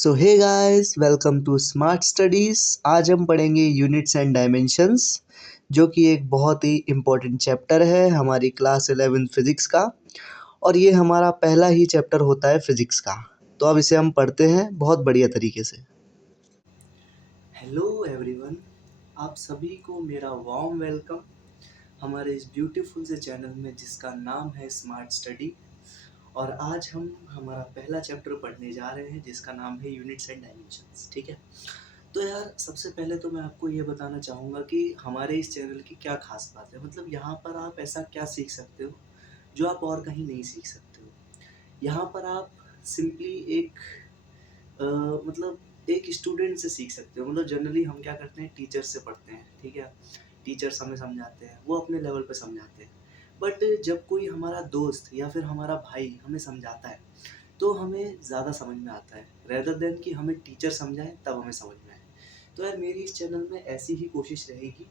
So hey guys, welcome to Smart Studies. आज हम पढ़ेंगे यूनिट्स एंड डायमेंशंस, जो कि एक बहुत ही इम्पोर्टेंट चैप्टर है हमारी क्लास 11 फिज़िक्स का। और ये हमारा पहला ही चैप्टर होता है फिज़िक्स का। तो अब इसे हम पढ़ते हैं बहुत बढ़िया तरीके से। हेलो एवरीवन, आप सभी को मेरा वार्म वेलकम हमारे इस ब्यूटीफुल से चैनल में जिसका नाम है स्मार्ट स्टडी। और आज हम हमारा पहला चैप्टर पढ़ने जा रहे हैं जिसका नाम है यूनिट्स एंड डायमेंशंस। ठीक है, तो यार सबसे पहले तो मैं आपको ये बताना चाहूँगा कि हमारे इस चैनल की क्या खास बात है। मतलब यहाँ पर आप ऐसा क्या सीख सकते हो जो आप और कहीं नहीं सीख सकते हो। यहाँ पर आप सिंपली एक मतलब एक स्टूडेंट से सीख सकते हो। मतलब जनरली हम क्या करते हैं, टीचर से पढ़ते हैं, ठीक है, टीचर्स हमें समझाते हैं, वो अपने लेवल पे समझाते हैं। बट जब कोई हमारा दोस्त या फिर हमारा भाई हमें समझाता है तो हमें ज़्यादा समझ में आता है, रेदर देन कि हमें टीचर समझाए तब हमें समझ में आए। तो यार मेरी इस चैनल में ऐसी ही कोशिश रहेगी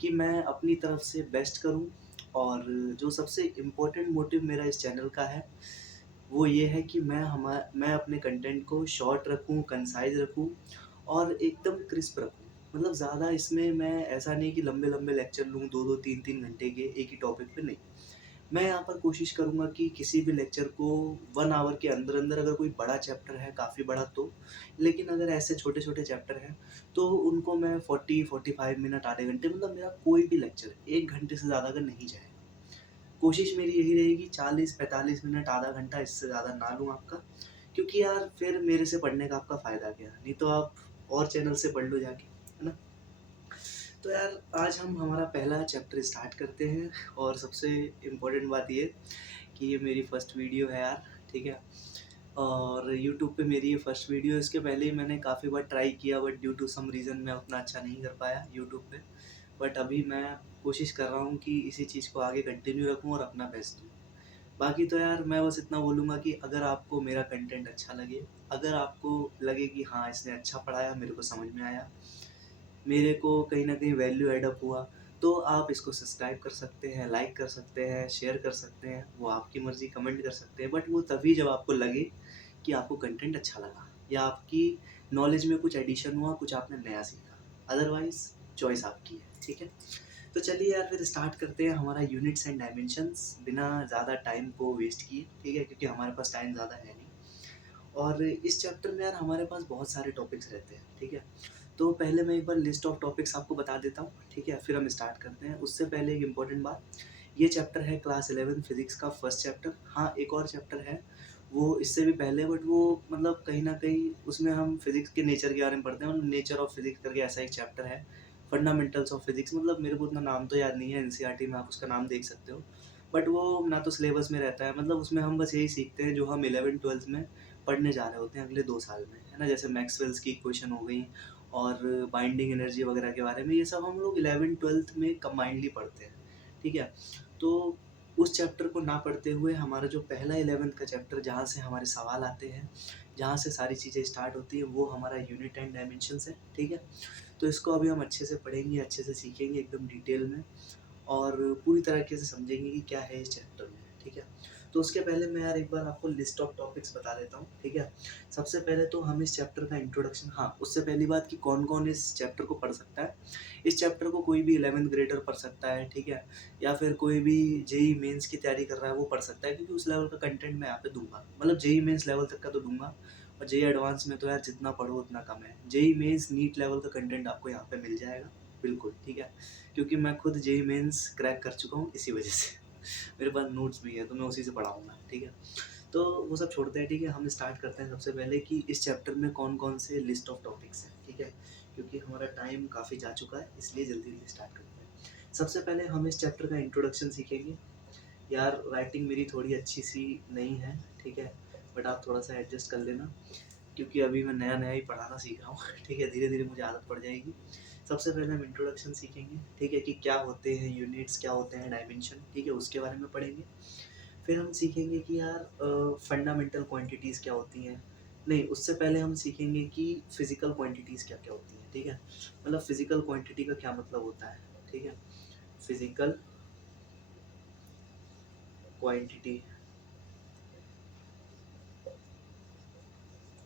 कि मैं अपनी तरफ से बेस्ट करूं। और जो सबसे इम्पोर्टेंट मोटिव मेरा इस चैनल का है वो ये है कि मैं अपने कंटेंट को शॉर्ट रखूं, कंसाइज रखूं और एकदम क्रिस्प रखूं। मतलब ज़्यादा इसमें मैं ऐसा नहीं कि लंबे लंबे लेक्चर लूँ, 2-2 3-3 घंटे के एक ही टॉपिक पे, नहीं। मैं यहाँ पर कोशिश करूँगा कि किसी भी लेक्चर को 1 आवर के अंदर अंदर, अगर कोई बड़ा चैप्टर है काफ़ी बड़ा तो, लेकिन अगर ऐसे छोटे छोटे चैप्टर हैं तो उनको मैं 40-45 मिनट, आधे घंटे, मतलब मेरा कोई भी लेक्चर 1 घंटे से ज़्यादा अगर नहीं जाए, कोशिश मेरी यही रहेगी 40-45 मिनट, आधा घंटा, इससे ज़्यादा ना लूँ आपका। क्योंकि यार फिर मेरे से पढ़ने का आपका फ़ायदा क्या, नहीं तो आप और चैनल से पढ़ लो जाके, है ना। तो यार आज हम हमारा पहला चैप्टर स्टार्ट करते हैं। और सबसे इम्पोर्टेंट बात ये कि ये मेरी फर्स्ट वीडियो है यार, ठीक है। और यूट्यूब पे मेरी ये फर्स्ट वीडियो है। इसके पहले ही मैंने काफ़ी बार ट्राई किया but due to some reason मैं उतना अच्छा नहीं कर पाया यूट्यूब पे। बट अभी मैं कोशिश कर रहा हूँ कि इसी चीज़ को आगे कंटिन्यू रखूँ और अपना बेस्ट दूँ। बाकी तो यार मैं बस इतना बोलूँगा कि अगर आपको मेरा कंटेंट अच्छा लगे, अगर आपको लगे कि हाँ इसने अच्छा पढ़ाया, मेरे को समझ में आया, मेरे को कहीं न कहीं वैल्यू ऐड अप हुआ, तो आप इसको सब्सक्राइब कर सकते हैं, लाइक कर सकते हैं, शेयर कर सकते हैं, वो आपकी मर्ज़ी, कमेंट कर सकते हैं। बट वो तभी जब आपको लगे कि आपको कंटेंट अच्छा लगा या आपकी नॉलेज में कुछ एडिशन हुआ, कुछ आपने नया सीखा। अदरवाइज़ चॉइस आपकी है, ठीक है? तो चलिए यार फिर स्टार्ट करते हैं हमारा यूनिट्स एंड डायमेंशंस बिना ज़्यादा टाइम को वेस्ट किए, ठीक है? क्योंकि हमारे पास टाइम ज़्यादा है नहीं। और इस चैप्टर में यार हमारे पास बहुत सारे टॉपिक्स रहते हैं, ठीक है? तो पहले मैं एक बार लिस्ट ऑफ टॉपिक्स आपको बता देता हूँ, ठीक है? फिर हम स्टार्ट करते हैं। उससे पहले एक इम्पॉर्टेंट बात, ये चैप्टर है क्लास 11 फिज़िक्स का फर्स्ट चैप्टर। हाँ, एक और चैप्टर है, वो इससे भी पहले, बट वो मतलब कहीं न कहीं उसमें हम फिज़िक्स के नेचर के बारे में पढ़ते हैं। मतलब नेचर ऑफ फिज़िक्स करके ऐसा एक चैप्टर है, फंडामेंटल्स ऑफ फिज़िक्स। मतलब मेरे को उतना नाम तो याद नहीं है, एनसीईआरटी में आप उसका नाम देख सकते हो। बट वो ना तो सिलेबस में रहता है, मतलब उसमें हम बस यही सीखते हैं जो हम 11th-12th में पढ़ने जा रहे होते हैं अगले 2 साल में, है ना? जैसे मैक्सवेल्स की इक्वेशन हो गई और बाइंडिंग एनर्जी वगैरह के बारे में, ये सब हम लोग 11th-12th में कंबाइंडली पढ़ते हैं, ठीक है? तो उस चैप्टर को ना पढ़ते हुए हमारा जो पहला 11th का चैप्टर, जहाँ से हमारे सवाल आते हैं, जहाँ से सारी चीज़ें स्टार्ट होती हैं, वो हमारा यूनिट एंड डायमेंशंस है, ठीक है? तो इसको अभी हम अच्छे से पढ़ेंगे, अच्छे से सीखेंगे एकदम डिटेल में, और पूरी तरीके से समझेंगे कि क्या है इस चैप्टर में, ठीक है? तो उसके पहले मैं यार एक बार आपको लिस्ट ऑफ टॉपिक्स बता देता हूँ, ठीक है? सबसे पहले तो हम इस चैप्टर का इंट्रोडक्शन, हाँ, उससे पहली बात कि कौन-कौन इस चैप्टर को पढ़ सकता है। इस चैप्टर को कोई भी 11th ग्रेडर पढ़ सकता है, ठीक है? या फिर कोई भी जेईई मेंस की तैयारी कर रहा है वो पढ़ सकता है, क्योंकि उस लेवल का कंटेंट मैं यहाँ पे दूँगा। मतलब जेईई मेंस लेवल तक का तो दूँगा, और जेईई एडवांस में तो यार जितना पढ़ो उतना कम है। जेईई मेंस, नीट लेवल का कंटेंट आपको यहाँ पे मिल जाएगा, बिल्कुल, ठीक है? क्योंकि मैं खुद जेईई मेंस क्रैक कर चुका हूँ इसी वजह से। मेरे पास नोट्स भी है तो मैं उसी से पढ़ाऊँगा, ठीक है? तो वो सब छोड़ते हैं, ठीक है? हम स्टार्ट करते हैं सबसे पहले कि इस चैप्टर में कौन-कौन से लिस्ट ऑफ टॉपिक्स हैं, ठीक है? क्योंकि हमारा टाइम काफ़ी जा चुका है, इसलिए जल्दी-जल्दी स्टार्ट करते हैं। सबसे पहले हम इस चैप्टर का इंट्रोडक्शन सीखेंगे। यार राइटिंग मेरी थोड़ी अच्छी-सी नहीं है, ठीक है? बट आप थोड़ा-सा एडजस्ट कर लेना, क्योंकि अभी मैं नया-नया ही पढ़ाना सीख रहा हूँ, ठीक है? धीरे-धीरे मुझे आदत पड़ जाएगी। सबसे पहले हम इंट्रोडक्शन सीखेंगे, ठीक है? कि क्या होते हैं यूनिट्स, क्या होते हैं डायमेंशन, ठीक है? उसके बारे में पढ़ेंगे। फिर हम सीखेंगे कि यार फंडामेंटल क्वांटिटीज़ क्या होती हैं। नहीं, उससे पहले हम सीखेंगे कि फिज़िकल क्वांटिटीज़ क्या-क्या होती हैं, ठीक है? मतलब फिज़िकल क्वांटिटी का क्या मतलब होता है, ठीक है? फिज़िकल क्वांटिटी,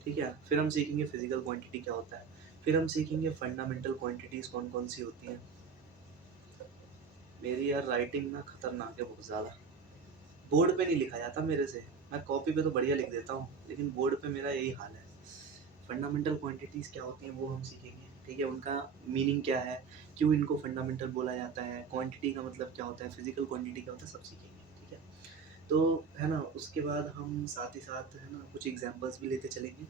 ठीक है। फिर हम सीखेंगे फिजिकल क्वांटिटी क्या होता है, फिर हम सीखेंगे फंडामेंटल क्वांटिटीज़ कौन कौन सी होती हैं। मेरी यार राइटिंग ना खतरनाक है बहुत ज़्यादा, बोर्ड पे नहीं लिखा जाता मेरे से, मैं कॉपी पे तो बढ़िया लिख देता हूँ लेकिन बोर्ड पे मेरा यही हाल है। फंडामेंटल क्वांटिटीज़ क्या होती हैं वो हम सीखेंगे, ठीक है, उनका मीनिंग क्या है, क्यों इनको फंडामेंटल बोला जाता है, क्वांटिटी का मतलब क्या होता है, फिजिकल क्वांटिटी क्या होता है, सब सीखेंगे, ठीक है। तो है ना, उसके बाद हम साथ ही साथ है ना कुछ एग्जांपल्स भी लेते चलेंगे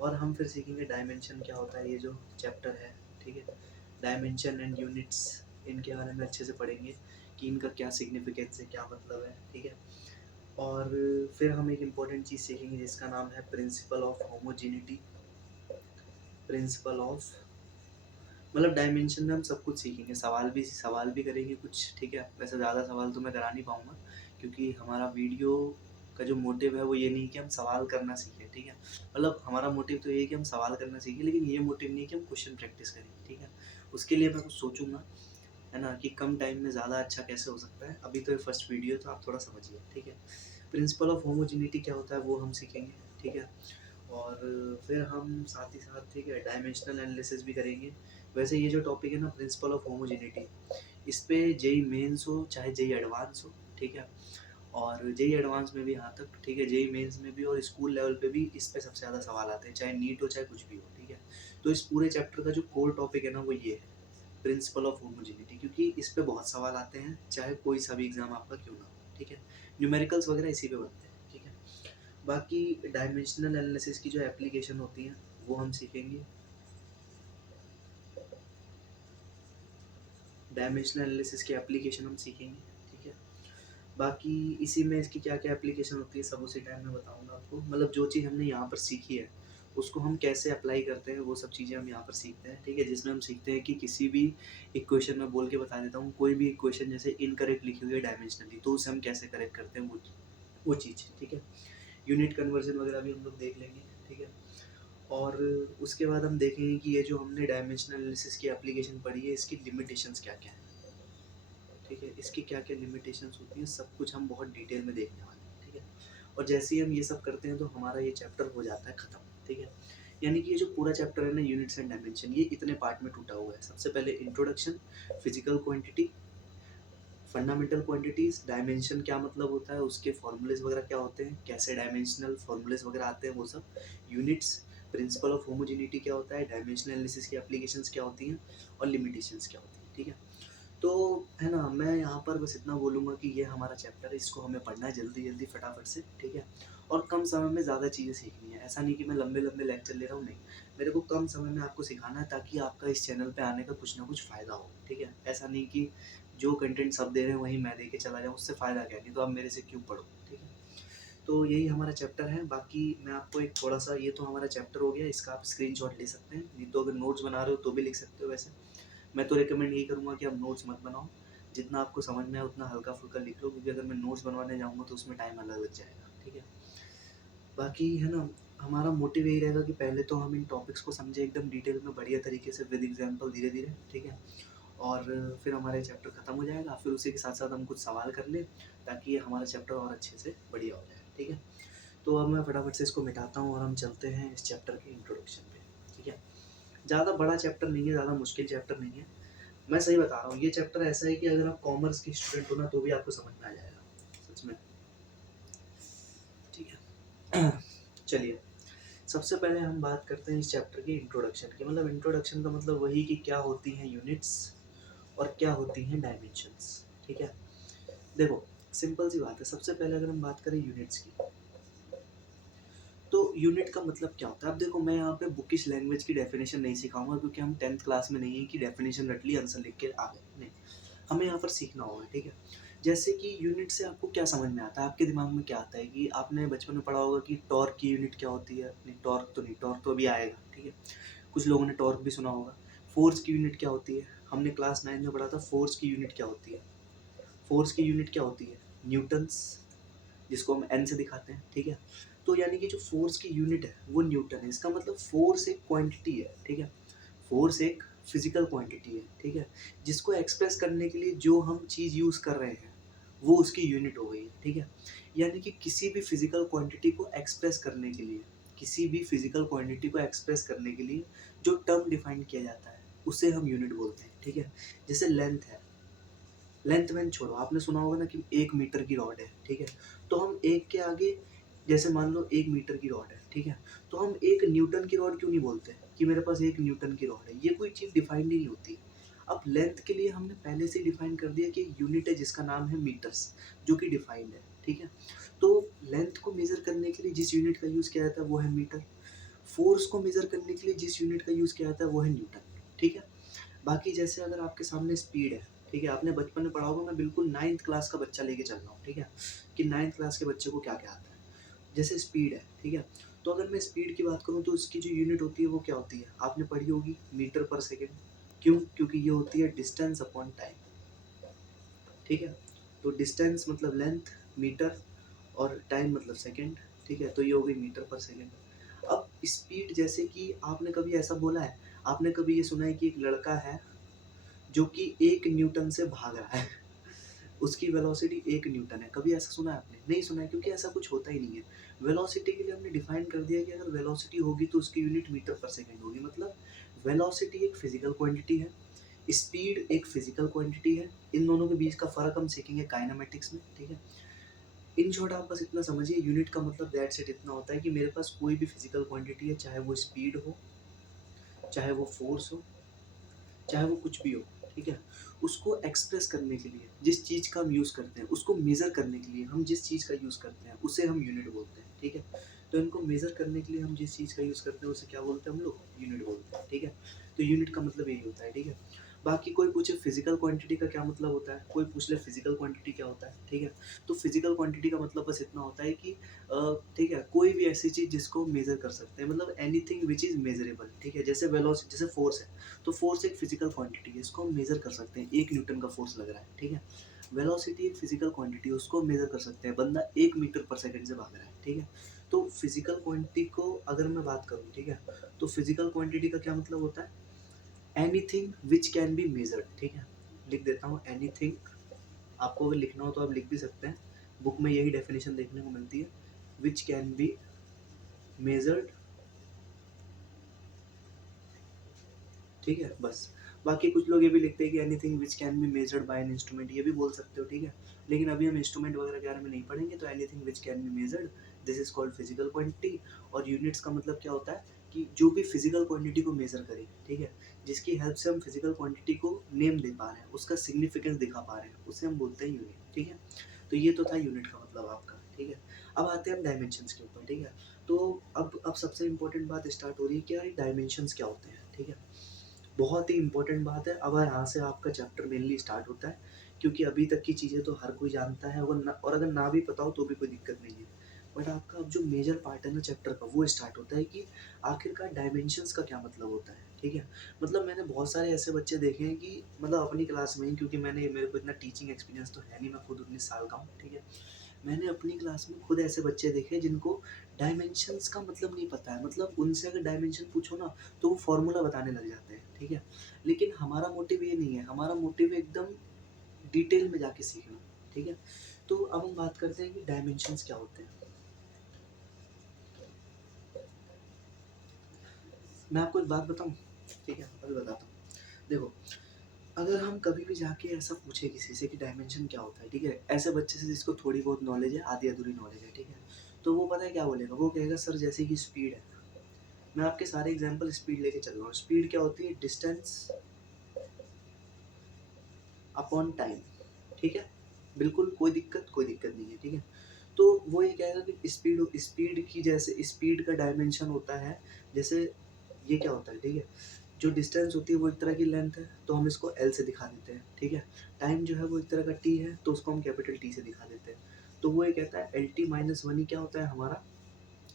और हम फिर सीखेंगे डायमेंशन क्या होता है, ये जो चैप्टर है, ठीक है। डायमेंशन एंड यूनिट्स, इनके बारे में अच्छे से पढ़ेंगे कि इनका क्या सिग्निफिकेंस है, क्या मतलब है, ठीक है। और फिर हम एक इम्पॉर्टेंट चीज़ सीखेंगे जिसका नाम है principle of homogeneity. Principle of मतलब डायमेंशन में हम सब कुछ सीखेंगे, सवाल भी करेंगे कुछ, ठीक है। वैसे ज़्यादा सवाल तो मैं करा नहीं पाऊँगा क्योंकि हमारा वीडियो का जो मोटिव है वो ये नहीं कि हम सवाल करना सीखें, ठीक है। मतलब हमारा मोटिव तो ये है कि हम सवाल करना सीखें, लेकिन ये मोटिव नहीं है कि हम क्वेश्चन प्रैक्टिस करें, ठीक है। उसके लिए मैं कुछ सोचूंगा, है ना, कि कम टाइम में ज़्यादा अच्छा कैसे हो सकता है। अभी तो ये फर्स्ट वीडियो तो आप थोड़ा समझिए, ठीक है। प्रिंसिपल ऑफ होमोजेनिटी क्या होता है वो हम सीखेंगे, ठीक है। और फिर हम साथ ही साथ, ठीक है, डायमेंशनल एनालिसिस भी करेंगे। वैसे ये जो टॉपिक है ना प्रिंसिपल ऑफ होमोजेनिटी, इस पे जेई मेंस हो चाहे जेई एडवांस हो, ठीक है, और जेई एडवांस में भी यहाँ तक, ठीक है, जेई मेंस में भी और स्कूल लेवल पे भी इस पे सबसे ज़्यादा सवाल आते हैं, चाहे नीट हो चाहे कुछ भी हो, ठीक है। तो इस पूरे चैप्टर का जो कोर टॉपिक है ना वो ये है, प्रिंसिपल ऑफ होमोजेनिटी, क्योंकि इस पे बहुत सवाल आते हैं चाहे कोई सा भी एग्जाम आपका क्यों ना हो, ठीक है। न्यूमेरिकल्स वगैरह इसी पे बनते हैं, ठीक है। बाकी डायमेंशनल एनालिसिस की जो एप्लीकेशन होती हैं वो हम सीखेंगे। डायमेंशनल एनालिसिस की एप्लीकेशन हम सीखेंगे, ठीक है। बाकी इसी में इसकी क्या क्या एप्लीकेशन होती है सब उसी टाइम में बताऊंगा आपको, मतलब जो चीज़ हमने यहाँ पर सीखी है उसको हम कैसे अप्लाई करते हैं वो सब चीज़ें हम यहाँ पर सीखते हैं, ठीक है। जिसमें हम सीखते हैं कि किसी भी इक्वेशन में बोल के बता देता हूँ, कोई भी इक्वेशन जैसे इनकरेक्ट लिखी हुई है डायमेंशनली तो उसे हम कैसे करेक्ट करते हैं वो चीज़, ठीक है। यूनिट कन्वर्जन वगैरह भी हम लोग देख लेंगे, ठीक है। और उसके बाद हम देखेंगे कि ये जो हमने डायमेंशनल एनालिसिस की एप्लीकेशन पढ़ी है इसकी लिमिटेशंस क्या क्या है, ठीक है। इसकी क्या क्या लिमिटेशंस होती हैं सब कुछ हम बहुत डिटेल में देखने वाले हैं, ठीक है। और जैसे ही हम ये सब करते हैं तो हमारा ये चैप्टर हो जाता है ख़त्म, ठीक है। यानी कि ये जो पूरा चैप्टर है ना यूनिट्स एंड डायमेंशन, ये इतने पार्ट में टूटा हुआ है। सबसे पहले introduction, physical quantity, fundamental quantities, dimension क्या मतलब होता है, उसके फॉर्मूलेज वगैरह क्या होते हैं, कैसे डायमेंशनल फॉर्मूलेज वगैरह आते हैं वो सब, यूनिट्स, प्रिंसिपल ऑफ होमोजेनिटी क्या होता है, डायमेंशनल एनालिसिस की एप्लीकेशंस क्या होती हैं और लिमिटेशंस क्या होती हैं, ठीक है। तो है ना, मैं यहाँ पर बस इतना बोलूँगा कि ये हमारा चैप्टर है, इसको हमें पढ़ना है जल्दी जल्दी फटाफट से, ठीक है। और कम समय में ज़्यादा चीज़ें सीखनी है, ऐसा नहीं कि मैं लंबे लंबे लेक्चर ले रहा हूँ, नहीं। मेरे को कम समय में आपको सिखाना है ताकि आपका इस चैनल पे आने का कुछ ना कुछ फ़ायदा हो, ठीक है। ऐसा नहीं कि जो कंटेंट सब दे रहे हैं वही मैं दे के चला जाऊँ, उससे फ़ायदा क्या, नहीं तो आप मेरे से क्यों पढ़ो, ठीक है। तो यही हमारा चैप्टर है। बाकी मैं आपको एक थोड़ा सा, ये तो हमारा चैप्टर हो गया, इसका आप स्क्रीनशॉट ले सकते हैं, नहीं तो अगर नोट्स बना रहे हो तो भी लिख सकते हो। वैसे मैं तो रिकमेंड यही करूँगा कि आप नोट्स मत बनाओ, जितना आपको समझ में आए उतना हल्का फुल्का लिख लो, क्योंकि अगर मैं नोट्स बनवाने जाऊँगा तो उसमें टाइम अलग लग जाएगा, ठीक है। बाकी है ना, हमारा मोटिव यही रहेगा कि पहले तो हम इन टॉपिक्स को समझे एकदम डिटेल में बढ़िया तरीके से विद एग्जाम्पल धीरे धीरे, ठीक है। और फिर हमारे चैप्टर ख़त्म हो जाएगा, फिर उसी के साथ साथ हम कुछ सवाल कर लें ताकि ये हमारा चैप्टर और अच्छे से बढ़िया हो जाए, ठीक है। तो अब मैं फटाफट से इसको मिटाता हूँ और हम चलते हैं इस चैप्टर के इंट्रोडक्शन पे, ठीक है। ज़्यादा बड़ा चैप्टर नहीं है, ज़्यादा मुश्किल चैप्टर नहीं है, मैं सही बता रहा हूँ। ये चैप्टर ऐसा है कि अगर आप कॉमर्स के स्टूडेंट हो ना तो भी आपको समझ में आ जाएगा, सच में, ठीक है। चलिए, सबसे पहले हम बात करते हैं इस चैप्टर की इंट्रोडक्शन की। मतलब इंट्रोडक्शन का मतलब वही कि क्या होती हैं यूनिट्स और क्या होती हैं डायमेंशंस, ठीक है। देखो, सिंपल सी बात है, सबसे पहले अगर हम बात करें यूनिट्स की, तो यूनिट का मतलब क्या होता है। अब देखो, मैं यहाँ पे बुकिश लैंग्वेज की डेफिनेशन नहीं सिखाऊंगा क्योंकि हम 10th क्लास में नहीं है कि डेफिनेशन रट ली आंसर लिख के आ गए, नहीं। हमें यहाँ पर सीखना होगा, ठीक है। जैसे कि यूनिट से आपको क्या समझ में आता है, आपके दिमाग में क्या आता है कि आपने बचपन में पढ़ा होगा कि टॉर्क की यूनिट क्या होती है, नहीं टॉर्क तो नहीं, टॉर्क तो अभी आएगा, ठीक है। कुछ लोगों ने टॉर्क भी सुना होगा। फोर्स की यूनिट क्या होती है, हमने क्लास 9 में पढ़ा था, फोर्स की यूनिट क्या होती है। फोर्स की यूनिट क्या होती है, न्यूटन्स, जिसको हम एन से दिखाते हैं, ठीक है। तो यानी कि जो फोर्स की यूनिट है वो न्यूटन है, इसका मतलब फोर्स एक क्वांटिटी है, ठीक है। फोर्स एक फिजिकल क्वांटिटी है, ठीक है, जिसको एक्सप्रेस करने के लिए जो हम चीज़ यूज़ कर रहे हैं वो उसकी यूनिट हो गई है, ठीक है। यानी कि किसी भी फिजिकल क्वांटिटी को एक्सप्रेस करने के लिए, किसी भी फिजिकल क्वांटिटी को एक्सप्रेस करने के लिए जो टर्म डिफाइन किया जाता है उसे हम यूनिट बोलते हैं, ठीक है। जैसे लेंथ है, लेंथ वेंथ छोड़ो, आपने सुना होगा ना कि 1 मीटर की रॉड है, ठीक है। तो हम एक के आगे, जैसे मान लो 1 मीटर की रॉड है, ठीक है, तो हम 1 न्यूटन की रॉड क्यों नहीं बोलते कि मेरे पास 1 न्यूटन की रॉड है, ये कोई चीज़ डिफाइंड ही नहीं होती। अब लेंथ के लिए हमने पहले से डिफाइन कर दिया कि यूनिट है जिसका नाम है मीटर्स, जो कि डिफाइंड है, ठीक है। तो लेंथ को मेजर करने के लिए जिस यूनिट का यूज़ किया जाता है वो है मीटर, फोर्स को मेजर करने के लिए जिस यूनिट का यूज़ किया जाता है वो है न्यूटन, ठीक है। बाकी जैसे अगर आपके सामने स्पीड है, ठीक है, आपने बचपन में पढ़ा होगा, मैं बिल्कुल 9th क्लास का बच्चा लेके चल रहा हूँ, ठीक है, कि 9th क्लास के बच्चे को क्या क्या आता है। जैसे स्पीड है, ठीक है, तो अगर मैं स्पीड की बात करूँ तो उसकी जो यूनिट होती है वो क्या होती है, आपने पढ़ी होगी, मीटर पर सेकेंड। क्यों? क्योंकि ये होती है डिस्टेंस अपॉन टाइम, ठीक है। तो डिस्टेंस मतलब लेंथ, मीटर, और टाइम मतलब सेकेंड, ठीक है, तो ये हो गई मीटर पर सेकेंड। अब स्पीड, जैसे कि आपने कभी ऐसा बोला है, आपने कभी ये सुना है कि एक लड़का है जो कि 1 न्यूटन से भाग रहा है, उसकी वेलोसिटी 1 न्यूटन है, कभी ऐसा सुना है आपने? नहीं सुना है, क्योंकि ऐसा कुछ होता ही नहीं है। वेलोसिटी के लिए हमने डिफाइन कर दिया कि अगर वेलोसिटी होगी तो उसकी यूनिट मीटर पर सेकंड होगी, मतलब वेलोसिटी एक फिजिकल क्वांटिटी है, स्पीड एक फिजिकल क्वांटिटी है, इन दोनों के बीच का फ़र्क हम सीखेंगे काइनेमेटिक्स में, ठीक है। इन शॉर्ट आप बस इतना समझिए, यूनिट का मतलब दैट्स इट, इतना होता है कि मेरे पास कोई भी फिजिकल क्वांटिटी है, चाहे वो स्पीड हो, चाहे वो फोर्स हो, चाहे वो कुछ भी हो, ठीक है, उसको एक्सप्रेस करने के लिए जिस चीज़ का हम यूज़ करते हैं, उसको मेज़र करने के लिए हम जिस चीज़ का यूज़ करते हैं उसे हम यूनिट बोलते हैं, ठीक है। तो इनको मेज़र करने के लिए हम जिस चीज़ का यूज़ करते हैं उसे क्या बोलते हैं हम लोग? यूनिट बोलते हैं, ठीक है। तो यूनिट का मतलब यही होता है, ठीक है। बाकी कोई पूछे फिजिकल क्वांटिटी का क्या मतलब होता है, कोई पूछ ले फिजिकल क्वांटिटी क्या होता है, ठीक है। तो फिजिकल क्वांटिटी का मतलब बस इतना होता है कि ठीक है, कोई भी ऐसी चीज़ जिसको मेज़र कर सकते हैं, मतलब एनीथिंग विच इज़ मेज़रेबल, ठीक है। जैसे वेलोसिटी, जैसे फोर्स है, तो फोर्स एक फिजिकल क्वांटिटी है, इसको हम मेज़र कर सकते हैं, 1 न्यूटन का फोर्स लग रहा है, ठीक है। वेलोसिटी एक फिजिकल क्वांटिटी है, उसको हम मेज़र कर सकते हैं, बंदा 1 मीटर पर सेकंड से भाग रहा है, ठीक है। तो फिजिकल क्वांटिटी को अगर मैं बात करूँ, ठीक है, तो फिजिकल क्वांटिटी का क्या मतलब होता है? Anything which can be measured, ठीक है। लिख देता हूँ, एनीथिंग, आपको अगर लिखना हो तो आप लिख भी सकते हैं, बुक में यही डेफिनेशन देखने को मिलती है, विच कैन बी मेजर्ड, ठीक है, बस। बाकी कुछ लोग ये भी लिखते हैं कि anything which can be measured by an instrument, ये भी बोल सकते हो, ठीक है। लेकिन अभी हम इंस्ट्रूमेंट वगैरह के बारे में नहीं पढ़ेंगे, तो anything which can be measured, this is called physical quantity. और यूनिट्स का मतलब क्या होता है कि जो भी फिजिकल क्वांटिटी को मेजर करे, ठीक है, जिसकी हेल्प से हम फिजिकल क्वांटिटी को नेम दे पा रहे हैं, उसका सिग्निफिकेंस दिखा पा रहे हैं, उसे हम बोलते हैं यूनिट, ठीक है। तो ये तो था यूनिट का मतलब आपका, ठीक है। अब आते हैं हम डायमेंशंस के ऊपर, ठीक है। तो अब सबसे इंपॉर्टेंट बात स्टार्ट हो रही है कि यार डायमेंशंस क्या होते हैं, ठीक है। बहुत ही इंपॉर्टेंट बात है, अब यहाँ से आपका चैप्टर मेनली स्टार्ट होता है, क्योंकि अभी तक की चीज़ें तो हर कोई जानता है, और अगर ना भी पता हो तो भी कोई दिक्कत नहीं है। बट आपका अब जो मेजर पार्ट है ना चैप्टर का, वो स्टार्ट होता है कि आखिरकार डायमेंशंस का क्या मतलब होता है, ठीक है। मतलब मैंने बहुत सारे ऐसे बच्चे देखे हैं कि मतलब अपनी क्लास में ही, क्योंकि मेरे को इतना टीचिंग एक्सपीरियंस तो है नहीं, मैं खुद 19 साल का हूँ, ठीक है। मैंने अपनी क्लास में खुद ऐसे बच्चे देखे जिनको डायमेंशंस का मतलब नहीं पता है, मतलब उनसे अगर डायमेंशन पूछो ना तो वो फॉर्मूला बताने लग जाते हैं, ठीक है। लेकिन हमारा मोटिव ये नहीं है, हमारा मोटिव है एकदम डिटेल में जाके सीखना, ठीक है। तो अब हम बात करते हैं कि डायमेंशंस क्या होते हैं। मैं आपको एक बात बताऊं, ठीक है, अभी बताता हूँ। देखो, अगर हम कभी भी जाके ऐसा पूछे किसी से कि डायमेंशन क्या होता है, ठीक है, ऐसे बच्चे से जिसको थोड़ी बहुत नॉलेज है, आधी अधूरी नॉलेज है, ठीक है, तो वो पता है क्या बोलेगा, वो कहेगा सर जैसे कि स्पीड है। मैं आपके सारे एग्जांपल स्पीड लेके चल रहा हूँ। स्पीड क्या होती है? डिस्टेंस अपॉन टाइम, ठीक है। बिल्कुल कोई दिक्कत नहीं है, ठीक है। तो वो ये कहेगा कि स्पीड स्पीड की, जैसे स्पीड का डायमेंशन होता है, जैसे ये क्या होता है, ठीक है, जो डिस्टेंस होती है वो एक तरह की लेंथ है, तो हम इसको एल से दिखा देते हैं, ठीक है। टाइम जो है वो एक तरह का टी है, तो उसको हम कैपिटल टी से दिखा देते हैं। तो वो ये कहता है एल टी माइनस वन ही क्या होता है हमारा?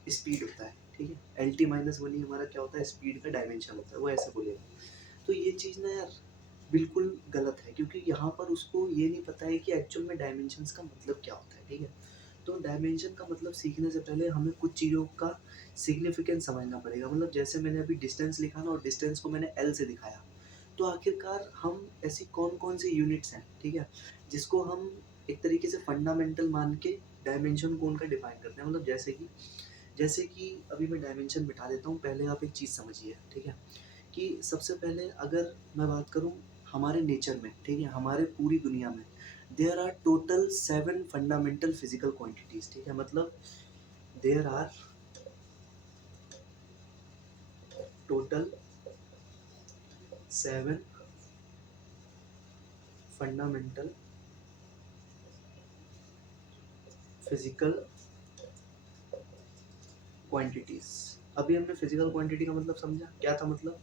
स्पीड होता है, ठीक है। एल टी माइनस वन ही हमारा क्या होता है? स्पीड का डायमेंशन होता है, वो ऐसे बोलेगा। तो ये चीज़ ना यार बिल्कुल गलत है, क्योंकि यहाँ पर उसको ये नहीं पता है कि एक्चुअल में डायमेंशंस का मतलब क्या होता है, ठीक है। तो डायमेंशन का मतलब सीखने से पहले हमें कुछ चीज़ों का सिग्निफिकेंस समझना पड़ेगा, मतलब जैसे मैंने अभी डिस्टेंस लिखा ना, और डिस्टेंस को मैंने एल से दिखाया, तो आखिरकार हम ऐसी कौन कौन सी यूनिट्स हैं, ठीक है, जिसको हम एक तरीके से फंडामेंटल मान के डायमेंशन को उनका डिफाइन करते हैं। मतलब जैसे कि जैसे कि अभी मैं डायमेंशन बिठा देता हूँ, पहले आप एक चीज़ समझिए, ठीक है? कि सबसे पहले अगर मैं बात करूँ हमारे नेचर में, ठीक है? हमारे पूरी दुनिया में there are total 7 fundamental physical quantities, ठीक है? मतलब there are total 7 fundamental physical quantities. अभी हमने फिज़िकल क्वांटिटी का मतलब समझा, क्या था मतलब?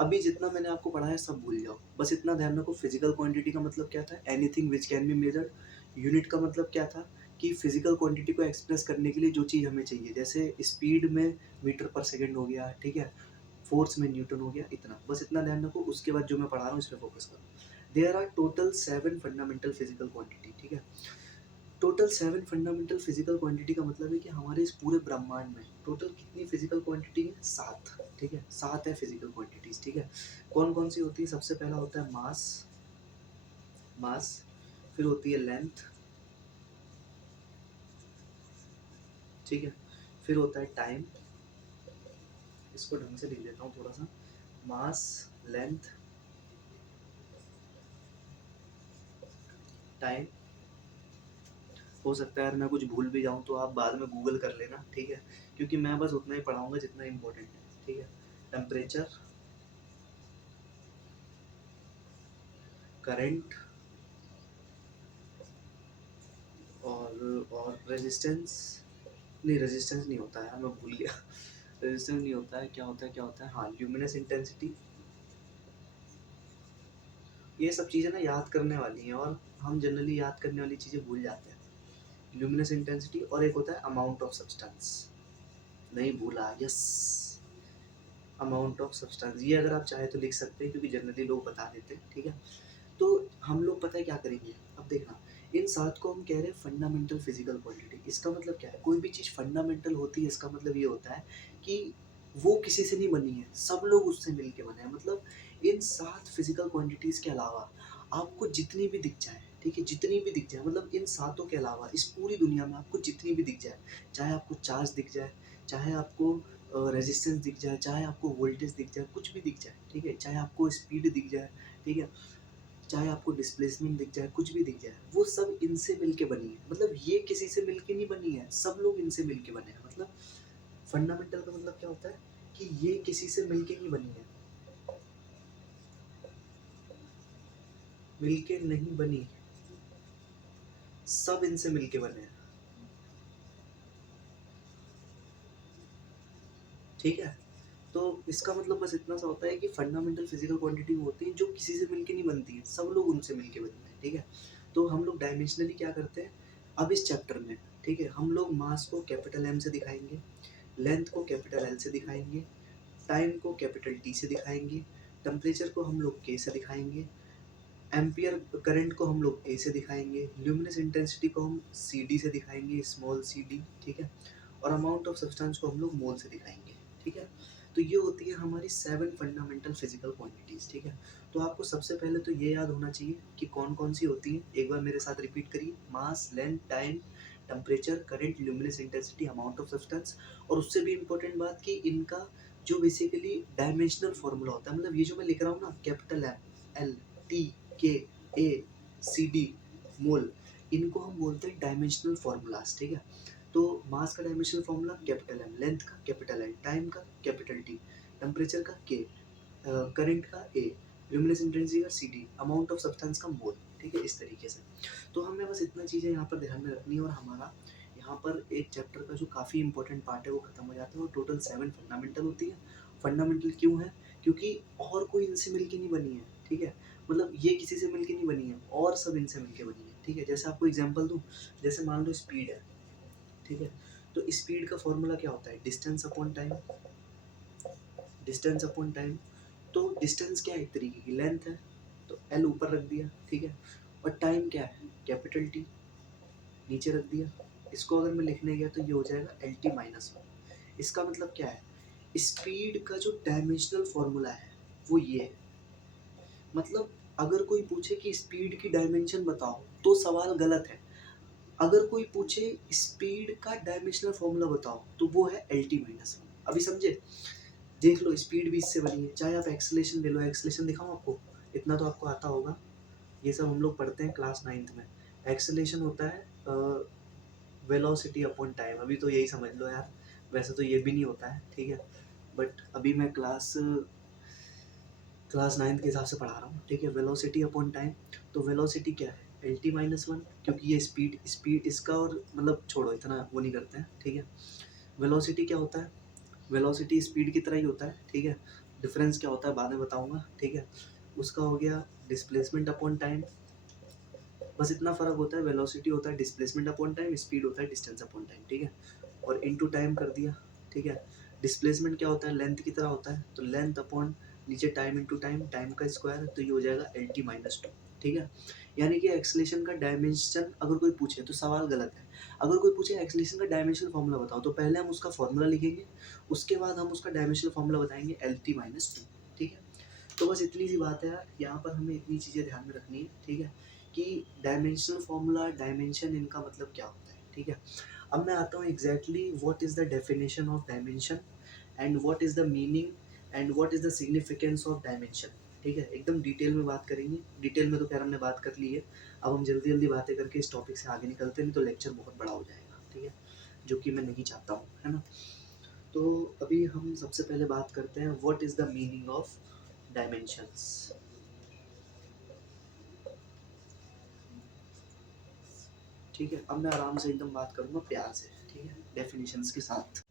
अभी जितना मैंने आपको पढ़ाया सब भूल जाओ, बस इतना ध्यान रखो फिजिकल क्वांटिटी का मतलब क्या था, anything which can be measured. Unit का मतलब क्या था कि फिजिकल क्वांटिटी को एक्सप्रेस करने के लिए जो चीज़ हमें चाहिए, जैसे स्पीड में मीटर पर सेकंड हो गया, ठीक है, फोर्स में न्यूटन हो गया, इतना बस इतना ध्यान रखो। उसके बाद जो मैं पढ़ा रहा हूँ इस पर फोकस करो। There are total 7 fundamental physical quantity, ठीक है? टोटल 7 फंडामेंटल फिजिकल क्वांटिटी का मतलब है कि हमारे इस पूरे ब्रह्मांड में टोटल कितनी फिजिकल क्वांटिटी है, 7, ठीक है? 7 है फिजिकल क्वांटिटीज, ठीक है? कौन कौन सी होती है? सबसे पहला होता है मास, मास, फिर होती है लेंथ, ठीक है, फिर होता है टाइम। इसको ढंग से लिख देता हूँ थोड़ा सा, मास, लेंथ, टाइम। हो सकता है यार मैं कुछ भूल भी जाऊँ तो आप बाद में गूगल कर लेना, ठीक है? क्योंकि मैं बस उतना ही पढ़ाऊंगा जितना इम्पोर्टेंट है, ठीक है? टेम्परेचर, करंट, और रेजिस्टेंस। नहीं, रेजिस्टेंस नहीं होता है, मैं भूल गया। रेजिस्टेंस नहीं होता है, क्या होता है, क्या होता है, हाँ, ल्यूमिनस इंटेंसिटी। ये सब चीज़ें ना याद करने वाली हैं, और हम जनरली याद करने वाली चीज़ें भूल जाते हैं। ल्यूमिनस इंटेंसिटी, और एक होता है अमाउंट ऑफ सब्सटेंस। नहीं भूला, यस, अमाउंट ऑफ सब्सटेंस। ये अगर आप चाहे तो लिख सकते हैं, क्योंकि जनरली लोग बता देते हैं, ठीक है? तो हम लोग पता है क्या करेंगे, अब देखना, इन 7 को हम कह रहे हैं फंडामेंटल फिजिकल क्वांटिटी। इसका मतलब क्या है? कोई भी चीज़ फंडामेंटल होती है, इसका मतलब ये होता है कि वो किसी से नहीं बनी है, सब लोग उससे मिलके बने हैं। मतलब इन 7 फिजिकल क्वांटिटीज़ के अलावा आपको जितनी भी दिख जाए, ठीक है, जितनी भी दिख जाए, मतलब इन सातों के अलावा इस पूरी दुनिया में आपको जितनी भी दिख जाए, चाहे आपको चार्ज दिख जाए, चाहे आपको रेजिस्टेंस दिख जाए, चाहे आपको वोल्टेज दिख जाए, कुछ भी दिख जाए, ठीक है, चाहे आपको स्पीड दिख जाए, ठीक है, चाहे आपको डिस्प्लेसमेंट दिख जाए, कुछ भी दिख जाए, वो सब इनसे मिलके बनी है। मतलब ये किसी से मिलके नहीं बनी है, सब लोग इनसे मिलके बने हैं। मतलब फंडामेंटल का मतलब क्या होता है कि ये किसी से मिलके नहीं बनी है, मिलके नहीं बनी, सब इनसे मिलके बने हैं, ठीक है? तो इसका मतलब बस इतना सा होता है कि फंडामेंटल फिजिकल क्वांटिटी वो होती है जो किसी से मिलके नहीं बनती है, सब लोग उनसे मिलके बनते हैं, ठीक है? तो हम लोग डायमेंशनली क्या करते हैं अब इस चैप्टर में, ठीक है, हम लोग मास को कैपिटल एम से दिखाएंगे, लेंथ को कैपिटल एल से दिखाएंगे, टाइम को कैपिटल टी से दिखाएंगे, टेम्परेचर को हम लोग के से दिखाएंगे, एम्पियर करंट को हम लोग ए से दिखाएंगे, ल्यूमिनस इंटेंसिटी को हम सी डी से दिखाएंगे, स्मॉल सी डी, ठीक है, और अमाउंट ऑफ सब्सटेंस को हम लोग मोल से दिखाएंगे, ठीक है? तो ये होती है हमारी 7 फंडामेंटल फिजिकल क्वांटिटीज, ठीक है? तो आपको सबसे पहले तो ये याद होना चाहिए कि कौन कौन सी होती है। एक बार मेरे साथ रिपीट करिए, mass, length, time, temperature, current, luminous intensity, amount of substance. और उससे भी इम्पोर्टेंट बात कि इनका जो बेसिकली डायमेंशनल फॉर्मूला होता है, मतलब ये जो मैं लिख रहा हूँ ना, कैपिटल एम, एल, टी, के, ए, सी डी, मोल, इनको हम बोलते हैं डायमेंशनल फॉर्मूलाज, ठीक है? तो मास का dimensional formula capital M, length का कैपिटल एल, टाइम का कैपिटल टी, टेम्परेचर का के, करंट का ए, ल्यूमिनस इंटेंसिटी का C D, amount of substance का मोल, ठीक है, इस तरीके से। तो हमें बस इतना चीज़ें यहाँ पर ध्यान में रखनी है, और हमारा यहाँ पर एक चैप्टर का जो काफ़ी इंपॉर्टेंट पार्ट है वो खत्म हो जाता है, और टोटल 7 फंडामेंटल होती है। फंडामेंटल क्यों है? क्योंकि और कोई इनसे मिलके नहीं बनी है, ठीक है? मतलब ये किसी से मिलके नहीं बनी है, और सब इनसे मिलके बनी है, ठीक है? जैसे आपको एग्जांपल दूँ, जैसे मान लो स्पीड है, ठीक है? तो स्पीड का फॉर्मूला क्या होता है? Distance upon time, distance upon time. तो डिस्टेंस क्या है? एक तरीके की लेंथ है, तो एल ऊपर रख दिया, ठीक है? और टाइम क्या है? कैपिटल टी नीचे रख दिया। इसको अगर मैं लिखने गया तो ये हो जाएगा एल टी माइनस वन। इसका मतलब क्या है? स्पीड का जो डायमेंशनल फॉर्मूला है वो ये है। मतलब अगर कोई पूछे कि स्पीड की डायमेंशन बताओ, तो सवाल गलत है। अगर कोई पूछे स्पीड का डायमेंशनल फॉर्मूला बताओ तो वो है एल टी माइनस वन। अभी समझे? देख लो स्पीड भी इससे बनी है, चाहे आप एक्सेलेरेशन ले लो। एक्सेलेरेशन दिखाऊं आपको? इतना तो आपको आता होगा, ये सब हम लोग पढ़ते हैं क्लास 9th में। एक्सेलेरेशन होता है वेलोसिटी अपॉन टाइम। अभी तो यही समझ लो यार, वैसे तो ये भी नहीं होता है, ठीक है, बट अभी मैं क्लास 9th के हिसाब से पढ़ा रहा हूँ, ठीक है। वेलोसिटी अपॉन टाइम, तो वेलोसिटी क्या है? एल टी माइनस वन, क्योंकि ये स्पीड स्पीड इसका, और मतलब छोड़ो इतना वो नहीं करते हैं, ठीक है। वेलोसिटी क्या होता है? वेलोसिटी स्पीड की तरह ही होता है, ठीक है। डिफरेंस क्या होता है बाद में बताऊंगा, ठीक है। उसका हो गया डिस्प्लेसमेंट अपॉन टाइम, बस इतना फर्क होता है। वेलोसिटी होता है डिस्प्लेसमेंट अपॉन टाइम, स्पीड होता है डिस्टेंस अपॉन टाइम, ठीक है। और इनटू टाइम कर दिया, ठीक है। डिस्प्लेसमेंट क्या होता है? लेंथ की तरह होता है, तो लेंथ अपॉन नीचे टाइम इनटू टाइम, टाइम का स्क्वायर, तो ये हो जाएगा एल टी माइनस टू, ठीक है। यानी कि एक्सेलेरेशन का डायमेंशन अगर कोई पूछे तो सवाल गलत है। अगर कोई पूछे एक्सेलेरेशन का डायमेंशनल फॉर्मूला बताओ, तो पहले हम उसका फॉर्मूला लिखेंगे, उसके बाद हम उसका डायमेंशनल फॉर्मूला बताएंगे एल टी माइनस टू, ठीक है। तो बस इतनी सी बात है यार, यहाँ पर हमें इतनी चीज़ें ध्यान में रखनी है, ठीक है, कि डायमेंशनल फॉर्मूला, डायमेंशन, इनका मतलब क्या होता है, ठीक है। अब मैं आता हूँ exactly what is the definition of dimension and what is the meaning and what is the significance of dimension, ठीक है। एकदम डिटेल में बात करेंगे। डिटेल में तो खैर हमने बात कर ली है, अब हम जल्दी जल्दी बातें करके इस टॉपिक से आगे निकलते हैं, नहीं तो लेक्चर बहुत बड़ा हो जाएगा, ठीक है, जो कि मैं नहीं चाहता हूँ, है ना। तो अभी हम सबसे पहले बात करते हैं what is the meaning of dimensions. ठीक है, अब मैं आराम से एकदम बात करूँगा प्यार से, ठीक है, डेफिनेशंस के साथ।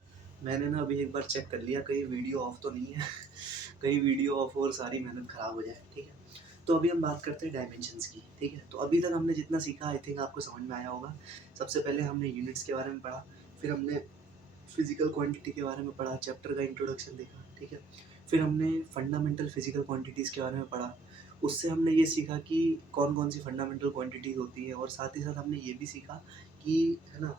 मैंने ना अभी एक बार चेक कर लिया कहीं वीडियो ऑफ तो नहीं है कहीं वीडियो ऑफ और सारी मेहनत खराब हो जाए, ठीक है। तो अभी हम बात करते हैं डायमेंशंस की, ठीक है। तो अभी तक हमने जितना सीखा आई थिंक आपको समझ में आया होगा। सबसे पहले हमने यूनिट्स के बारे में पढ़ा, फिर हमने फिजिकल क्वांटिटी के बारे में पढ़ा, चैप्टर का इंट्रोडक्शन देखा, ठीक है। फिर हमने फंडामेंटल फिजिकल क्वांटिटीज़ के बारे में पढ़ा, उससे हमने ये सीखा कि कौन कौन सी फंडामेंटल क्वांटिटीज़ होती है, और साथ ही साथ हमने ये भी सीखा कि, है ना,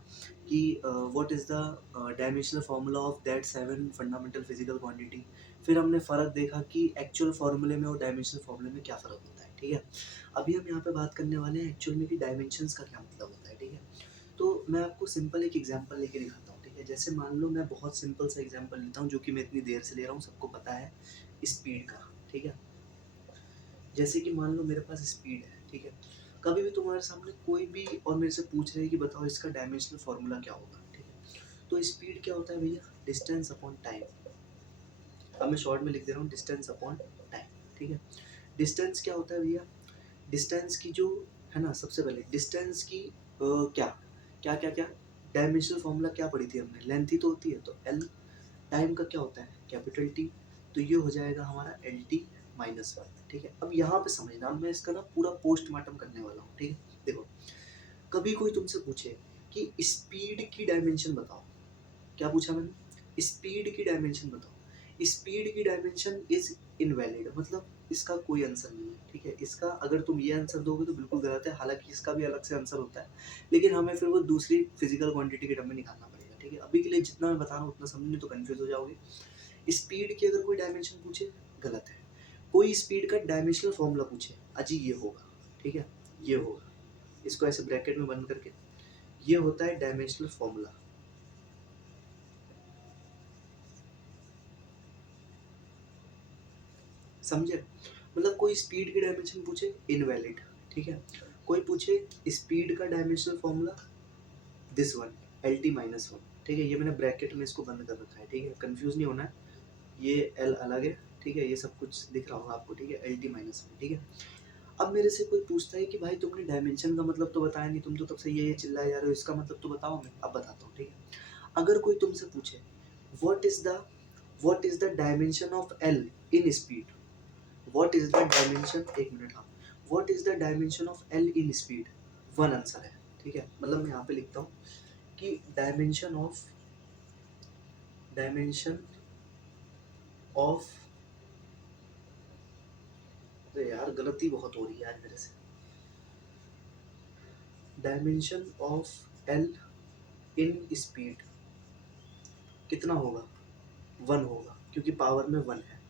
कि what is the dimensional formula of that 7 fundamental physical quantity. फिर हमने फ़र्क देखा कि एक्चुअल फार्मूले में और डायमेंशनल फार्मूले में क्या फ़र्क होता है, ठीक है। अभी हम यहाँ पे बात करने वाले हैं एक्चुअल में कि डायमेंशंस का क्या मतलब होता है, ठीक है। तो मैं आपको सिंपल एक एग्जांपल लेके दिखाता हूँ, ठीक है। जैसे मान लो मैं बहुत सिंपल सा एग्जांपल लेता हूँ, जो कि मैं इतनी देर से ले रहा हूँ, सबको पता है, स्पीड का, ठीक है। जैसे कि मान लो मेरे पास स्पीड है, ठीक है। कभी भी तुम्हारे सामने कोई भी और मेरे से पूछ रहे हैं कि बताओ इसका डायमेंशनल फार्मूला क्या होगा, ठीक है। तो स्पीड क्या होता है भैया? Distance upon time. अब मैं शॉर्ट में लिख दे रहा हूँ, डिस्टेंस अपॉन टाइम, ठीक है। डिस्टेंस क्या होता है भैया? डिस्टेंस की जो, है ना, सबसे पहले डिस्टेंस की क्या क्या क्या क्या डायमेंशनल फॉर्मूला क्या पढ़ी थी हमने? लेंथ ही तो होती है, तो एल। टाइम का क्या होता है? Capital T. तो ये हो जाएगा हमारा एल टी माइनस वन, ठीक है। अब यहाँ पे समझना, मैं इसका ना पूरा पोस्टमार्टम करने वाला हूँ, ठीक है। देखो, कभी कोई तुमसे पूछे कि स्पीड की डायमेंशन बताओ, क्या पूछा मैंने? स्पीड की डायमेंशन बताओ। स्पीड की डायमेंशन इज इनवैलिड, मतलब इसका कोई आंसर नहीं है, ठीक है। इसका अगर तुम ये आंसर दोगे तो बिल्कुल गलत है, हालांकि इसका भी अलग से आंसर होता है, लेकिन हमें फिर वो दूसरी फिजिकल क्वांटिटी के टर्म में निकालना पड़ेगा, ठीक है। अभी के लिए जितना मैं बता रहा हूँ उतना समझने, तो कंफ्यूज हो जाओगे। स्पीड की अगर कोई डायमेंशन पूछे, गलत है। कोई स्पीड का डायमेंशनल फॉर्मूला पूछे, अजी ये होगा, ठीक है, ये होगा, इसको ऐसे ब्रैकेट में बंद करके, ये होता है डायमेंशनल फॉर्मूला, समझे? मतलब कोई स्पीड की डायमेंशन पूछे, इनवैलिड, ठीक है। कोई पूछे स्पीड का dimensional formula, this one, L T minus one, ठीक है। ये मैंने ब्रैकेट में इसको बंद कर रखा है, ठीक है, कंफ्यूज नहीं होना है। ये एल अलग है, ठीक है, ये सब कुछ दिख रहा होगा आपको, ठीक है, एल टी माइनस वन, ठीक है। अब मेरे से कोई पूछता है कि भाई तुमने डायमेंशन का मतलब तो बताया नहीं, तुम तो तब से ये चिल्लाए जा रहे हो, इसका मतलब तो बताओ। मैं अब बताता हूँ, ठीक है। अगर कोई तुमसे पूछे what is the what is the dimension of L in speed, what is the dimension, एक मिनट, हाँ, what is the dimension of L in speed, one answer है, ठीक है। मतलब मैं यहाँ पे लिखता हूँ कि डायमेंशन ऑफ, अरे यार गलती बहुत हो रही है यार मेरे से, dimension of L in speed कितना होगा? वन होगा, क्योंकि पावर में वन है।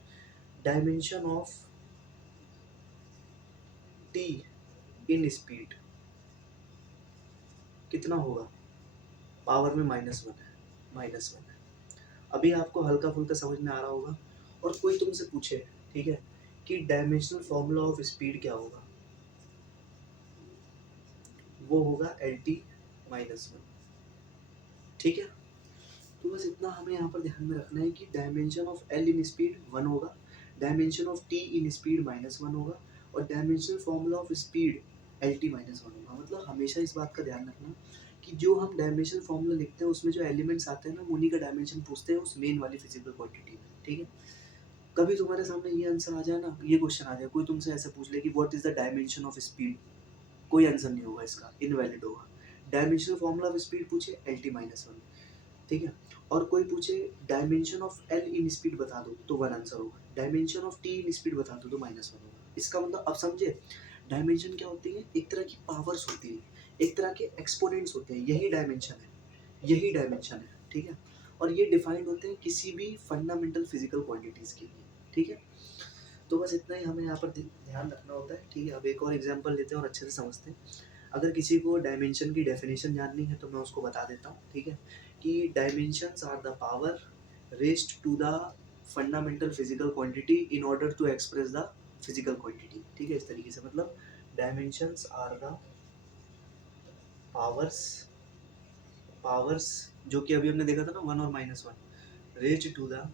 Dimension of T in speed कितना होगा, पावर में -1 है, -1 है। अभी आपको हल्का फुल्का समझ में आ रहा होगा। और कोई तुमसे पूछे, ठीक है, कि डायमेंशनल फॉर्मूला ऑफ स्पीड क्या होगा, वो होगा LT-1। ठीक है, तो बस इतना हमें यहाँ पर ध्यान में रखना है कि dimension of L in speed 1 होगा, dimension of T in speed -1 होगा, और dimensional formula of speed LT-1 होगा। मतलब हमेशा इस बात का ध्यान रखना कि जो हम डायमेंशनल फॉर्मूला लिखते हैं उसमें जो एलिमेंट्स आते हैं ना, उन्हीं का डायमेंशन पूछते हैं उस मेन वाली फिजिकल क्वांटिटी में। ठीक है, कभी तुम्हारे सामने ये आंसर आ जाए ना, ये क्वेश्चन आ जाए, कोई तुमसे ऐसे पूछ ले कि what is the dimension of speed, कोई आंसर नहीं होगा इसका, इनवैलिड होगा। डायमेंशनल फॉर्मूला ऑफ स्पीड पूछे LT-1, ठीक है, और कोई पूछे dimension of L in speed बता दो तो 1 आंसर होगा, dimension of T in speed बता दो तो -1 होगा। इसका मतलब अब समझे, डायमेंशन क्या होती है, एक तरह की पावर्स होती है, एक तरह के एक्सपोनेंट्स होते हैं, यही डायमेंशन है, यही डायमेंशन है। ठीक है, और ये डिफाइंड होते हैं किसी भी फंडामेंटल फिजिकल क्वांटिटीज के लिए। ठीक है, तो बस इतना ही हमें यहाँ पर ध्यान रखना होता है। ठीक है, अब एक और एग्जांपल लेते हैं और अच्छे से समझते हैं। अगर किसी को डायमेंशन की डेफिनेशन जाननी है तो मैं उसको बता देता हूँ। ठीक है, कि dimensions are the power raised to the fundamental physical quantity in order to express the physical quantity. ठीक है, इस तरीके से, मतलब dimensions are the powers, powers जो कि अभी हमने देखा था ना, 1 और -1, raised to the,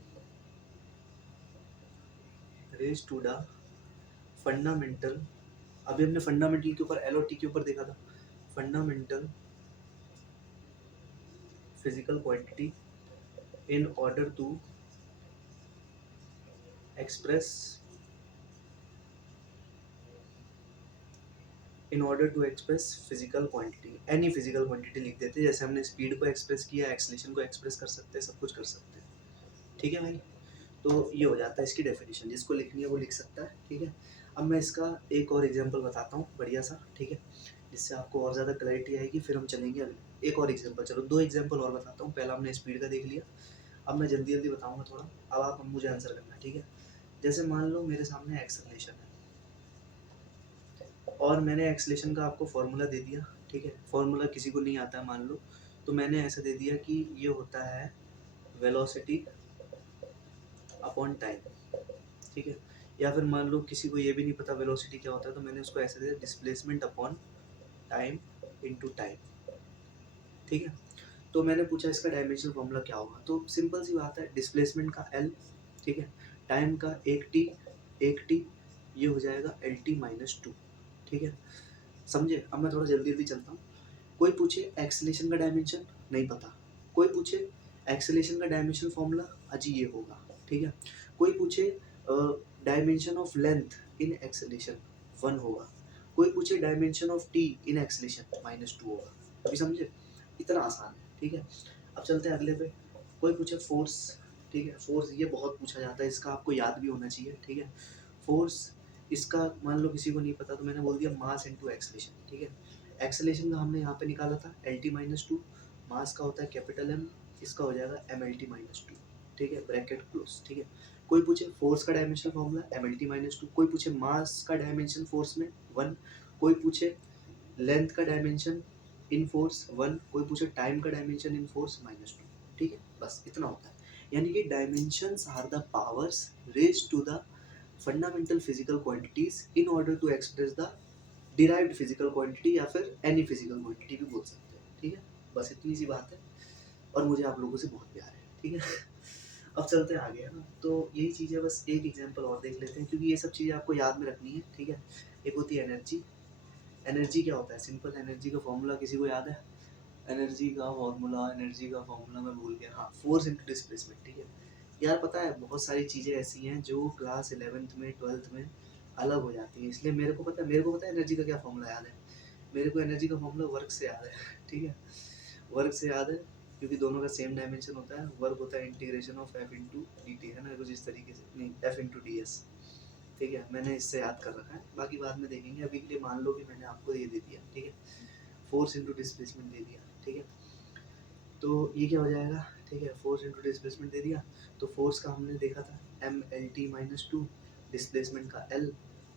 raised to the fundamental, अभी हमने फंडामेंटल के ऊपर एल और टी के ऊपर देखा था, fundamental physical quantity in order to express, in order to express physical quantity, any physical quantity लिख देते हैं, जैसे हमने स्पीड को एक्सप्रेस किया, एक्सलेशन को एक्सप्रेस कर सकते हैं, सब कुछ कर सकते हैं। ठीक है भाई, तो ये हो जाता है इसकी डेफिनेशन, जिसको लिखनी है वो लिख सकता है। ठीक है, अब मैं इसका एक और एग्जांपल बताता हूँ बढ़िया सा, ठीक है, जिससे आपको और ज़्यादा क्लैरिटी आएगी, फिर हम चलेंगे अभी एक और एग्जांपल। चलो 2 एग्जांपल और बताता हूँ, पहला हमने स्पीड का देख लिया, अब मैं जल्दी जल्दी बताऊँगा थोड़ा, अब आप मुझे आंसर करना। ठीक है, जैसे मान लो मेरे सामने एक्सेलरेशन है और मैंने एक्सेलेरेशन का आपको फॉर्मूला दे दिया। ठीक है, फॉर्मूला किसी को नहीं आता है मान लो, तो मैंने ऐसे दे दिया कि ये होता है वेलोसिटी अपॉन टाइम। ठीक है, या फिर मान लो किसी को ये भी नहीं पता वेलोसिटी क्या होता है, तो मैंने उसको ऐसे दे दिया displacement upon time into time. ठीक है, तो मैंने पूछा इसका डायमेंशनल फॉर्मूला क्या होगा, तो सिंपल सी बात है, डिस्प्लेसमेंट का L, ठीक है, टाइम का 1t, ये हो जाएगा LT-2। ठीक है, समझे। अब मैं थोड़ा जल्दी जल्दी चलता हूँ। कोई पूछे एक्सेलेरेशन का डायमेंशन, नहीं पता। कोई पूछे एक्सेलेरेशन का डायमेंशन फॉर्मूला, अजी ये होगा। ठीक है, कोई पूछे dimension of length in acceleration 1 होगा, कोई पूछे dimension of T in acceleration -2 होगा। अभी समझे, इतना आसान है। ठीक है, अब चलते हैं अगले पे। कोई पूछे फोर्स, ठीक है, फोर्स ये बहुत पूछा जाता है, इसका आपको याद भी होना चाहिए। ठीक है, फोर्स, इसका मान लो किसी को नहीं पता तो मैंने बोल दिया मास इनटू एक्सेलेरेशन। ठीक है, एक्सेलेरेशन का हमने यहाँ पे निकाला था LT-2, मास का होता है कैपिटल M, इसका हो जाएगा MLT-2। ठीक है, ब्रैकेट क्लोज। ठीक है, कोई पूछे फोर्स का डायमेंशन फॉर्मूला MLT-2, कोई पूछे मास का डायमेंशन फोर्स में 1, कोई पूछे लेंथ का डायमेंशन इन फोर्स 1, कोई पूछे टाइम का डायमेंशन इन फोर्स -2। ठीक है, बस इतना होता है। यानी कि dimensions are the powers raised to the fundamental physical quantities in order to express the derived physical quantity, या फिर एनी फिजिकल क्वांटिटी भी बोल सकते हैं। ठीक है, बस इतनी सी बात है, और मुझे आप लोगों से बहुत प्यार है। ठीक है, अब चलते हैं आगे, है ना। तो यही चीज़ है, बस एक एग्जांपल और देख लेते हैं, क्योंकि ये सब चीज़ें आपको याद में रखनी है। ठीक है, एक होती है एनर्जी। एनर्जी क्या होता है, सिंपल, एनर्जी का फॉर्मूला किसी को याद है, एनर्जी का फॉर्मूला मैं भूल गया, हाँ, फोर्स इंटू डिस्प्लेसमेंट। ठीक है, यार पता है बहुत सारी चीज़ें ऐसी हैं जो क्लास 11th में 12th में अलग हो जाती हैं, इसलिए मेरे को पता है एनर्जी का क्या फॉर्मूला याद है। मेरे को एनर्जी का फॉर्मूला वर्क से याद है। ठीक है, वर्क से याद है, क्योंकि दोनों का सेम डायमेंशन होता है। वर्क होता है integration of F into D T, है ना, कुछ इस तरीके से, नहीं, एफ इंटू डी एस। ठीक है, मैंने इससे याद कर रखा है, बाकी बाद में देखेंगे। अभी के लिए मान लो कि मैंने आपको ये दे दिया। ठीक है, फोर्स इंटू डिस्प्लेसमेंट दे दिया। ठीक है, तो ये क्या हो जाएगा, ठीक है, फोर्स इंटू डिस्प्लेसमेंट दे दिया, तो फोर्स का हमने देखा था MLT-2, डिस्प्लेसमेंट का L,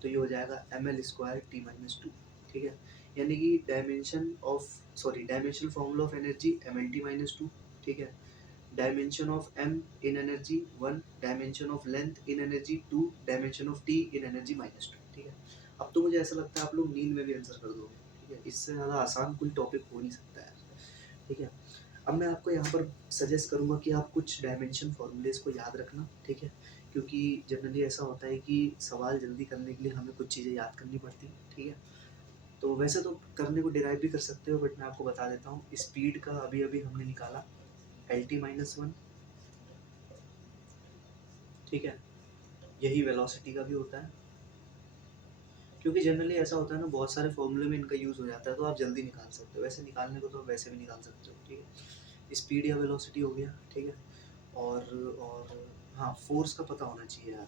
तो ये हो जाएगा ML² T-2। ठीक है, यानी कि dimensional formula of energy mLT-2, ठीक है। Dimension of m in energy 1, dimension of length in energy 2, dimension of t in energy -2, ठीक है। अब तो मुझे ऐसा लगता है आप लोग नींद में भी आंसर कर दोगे, ठीक है। इससे ज़्यादा आसान कोई टॉपिक हो नहीं सकता है, ठीक है। अब मैं आपको यहाँ पर सजेस्ट करूँगा कि आप कुछ डायमेंशन फॉर्मूलेज को याद रखना, ठीक है। क्योंकि जनरली ऐसा होता है कि सवाल जल्दी करने के लिए हमें कुछ चीज़ें याद करनी पड़ती हैं, ठीक है। तो वैसे तो करने को डिराइव भी कर सकते हो, बट मैं आपको बता देता हूँ। स्पीड का अभी अभी हमने निकाला LT-1, ठीक है। यही वेलोसिटी का भी होता है, क्योंकि जनरली ऐसा होता है ना, बहुत सारे फॉर्मूले में इनका यूज़ हो जाता है, तो आप जल्दी निकाल सकते हो। वैसे निकालने को तो वैसे भी निकाल सकते हो, ठीक है। स्पीड या वेलोसिटी हो गया, ठीक है। और हाँ, फोर्स का पता होना चाहिए यार।